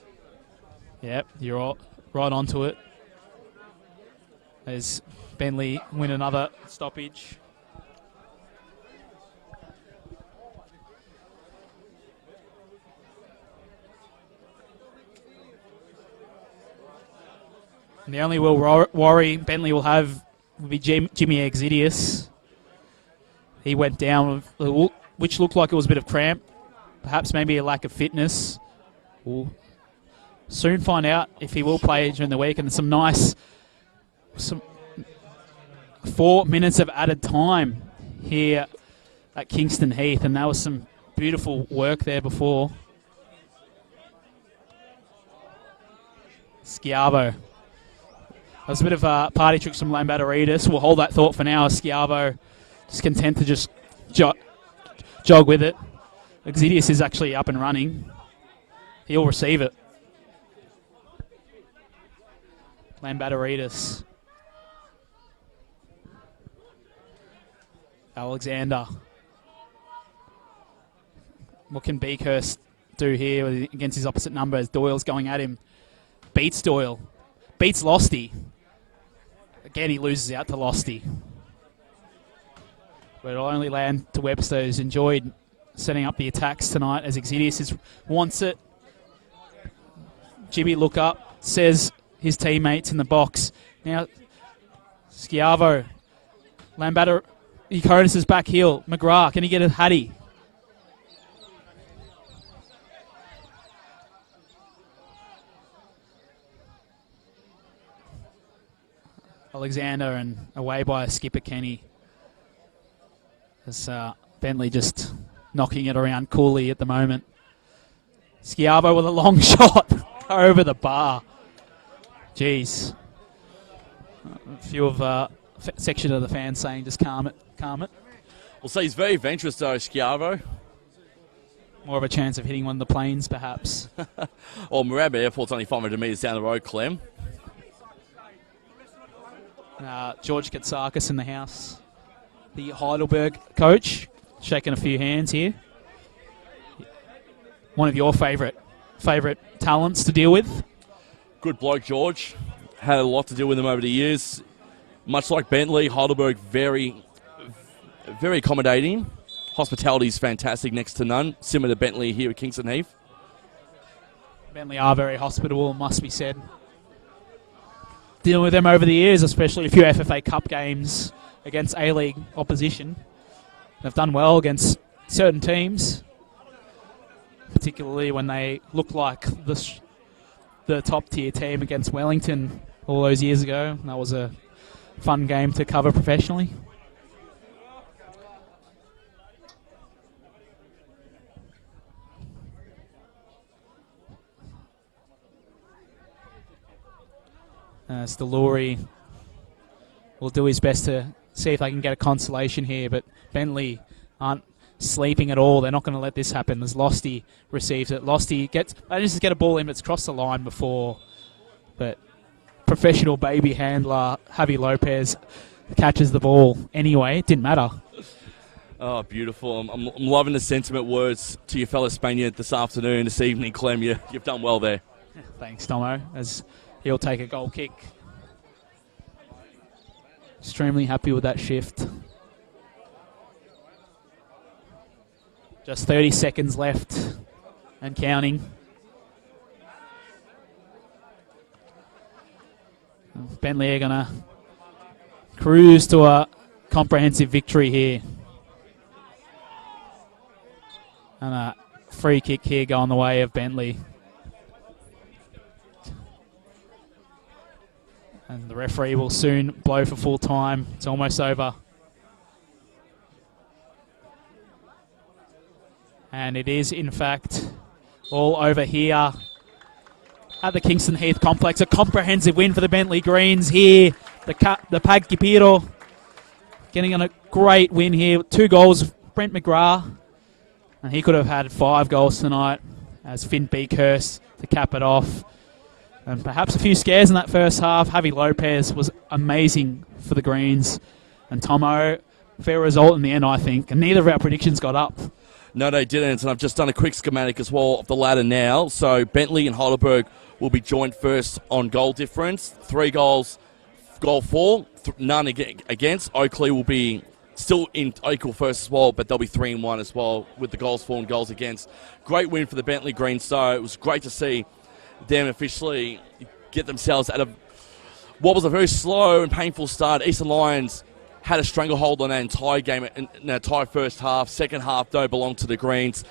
Yep, you're all right onto it. As Bentleigh win another stoppage. And the only worry Bentleigh will have will be Jimmy Exidius. He went down, which looked like it was a bit of cramp. Perhaps maybe a lack of fitness. We'll soon find out if he will play during the week. And some 4 minutes of added time here at Kingston Heath. And that was some beautiful work there before. Schiavo. That was a bit of party tricks from Lambatteridis. We'll hold that thought for now. Schiavo just content to just jog with it. Exidius is actually up and running. He'll receive it. Lambatteridis. Alexander. What can Beakhurst do here against his opposite number as Doyle's going at him? Beats Doyle. Beats Losty. Again, he loses out to Losty. But it'll only land to Webster, who's enjoyed setting up the attacks tonight as Exidius wants it. Jimmy look up, says his teammates in the box. Now, Schiavo. Lambatter. Econis is back heel. McGrath, can he get a Hattie? Alexander and away by Skipper Kenny. As Bentleigh just knocking it around coolly at the moment. Schiavo with a long shot over the bar. Jeez. A few of section of the fans saying just calm it, calm it. We'll say he's very adventurous though, Schiavo. More of a chance of hitting one of the planes, perhaps. Or Moorabbin Airport's only 500 metres down the road, Clem. George Katsakis in the house. The Heidelberg coach, shaking a few hands here. One of your favourite talents to deal with. Good bloke, George. Had a lot to do with him over the years. Much like Bentleigh, Heidelberg very, very accommodating. Hospitality is fantastic, next to none. Similar to Bentleigh here at Kingston Heath. Bentleigh are very hospitable, must be said. Dealing with them over the years, especially a few FFA Cup games against A-League opposition. They've done well against certain teams, particularly when they look like the top-tier team against Wellington all those years ago. That was a fun game to cover professionally. Stalluri will do his best to see if they can get a consolation here, but Bentleigh aren't sleeping at all. They're not going to let this happen as Losty receives it. Losty manages to get a ball in, but it's crossed the line before. But professional baby handler Javi Lopez catches the ball anyway. It didn't matter. Oh, beautiful. I'm loving the sentiment words to your fellow Spaniard this afternoon, this evening, Clem. You've done well there. Thanks, Tomo, as he'll take a goal kick. Extremely happy with that shift. Just 30 seconds left and counting. Bentleigh are going to cruise to a comprehensive victory here. And a free kick here going the way of Bentleigh. And the referee will soon blow for full time. It's almost over. And it is, in fact, all over here at the Kingston Heath complex. A comprehensive win for the Bentleigh Greens here. The Pag Kipiro getting on a great win here. 2 goals, Brent McGrath. And he could have had 5 goals tonight as Finn Beakhurst to cap it off. And perhaps a few scares in that first half. Javi Lopez was amazing for the Greens. And Tomo, fair result in the end, I think. And neither of our predictions got up. No, they didn't. And I've just done a quick schematic as well of the ladder now. So Bentleigh and Heidelberg will be joint first on goal difference. 3 goals, goal 4, none against. Oakley will be still in equal first as well, but they'll be 3-1 as well with the goals 4 and goals against. Great win for the Bentleigh Greens. So it was great to see them officially get themselves out of what was a very slow and painful start, Eastern Lions had a stranglehold on that entire game in the entire first half. Second half, though, belonged to the Greens.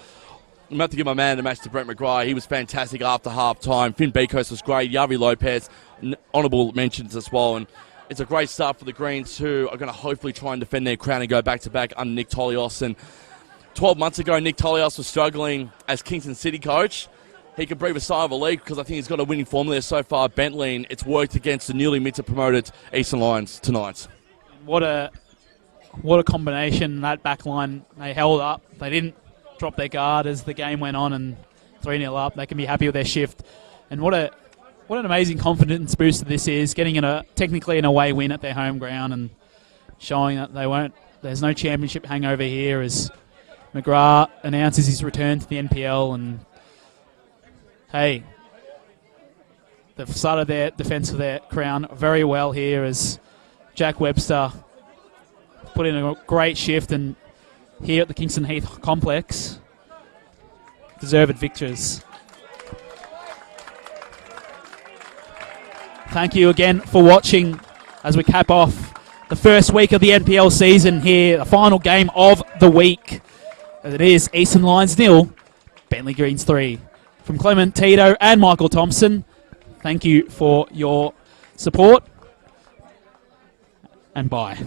I'm about to give my man the match to Brent McGrath. He was fantastic after half-time. Finn Beekos was great. Yavi Lopez, honourable mentions as well. And it's a great start for the Greens, who are going to hopefully try and defend their crown and go back-to-back under Nick Tolios. And 12 months ago, Nick Tolios was struggling as Kingston City coach. He could breathe a sigh of relief because I think he's got a winning formula there so far, Bentleigh, and it's worked against the newly minted-promoted Eastern Lions tonight. What a combination, that back line. They held up. They didn't drop their guard as the game went on, and 3-0 up. They can be happy with their shift. And what an amazing confidence booster this is, getting technically an away win at their home ground and showing that there's no championship hangover here as McGrath announces his return to the NPL. And hey, they've started their defence of their crown very well here as Jack Webster put in a great shift, and here at the Kingston Heath complex, deserved victors. Thank you again for watching as we cap off the first week of the NPL season here, the final game of the week. As it is Eastern Lions 0, Bentleigh Greens 3. From Clement Tito and Michael Thompson, thank you for your support, and bye.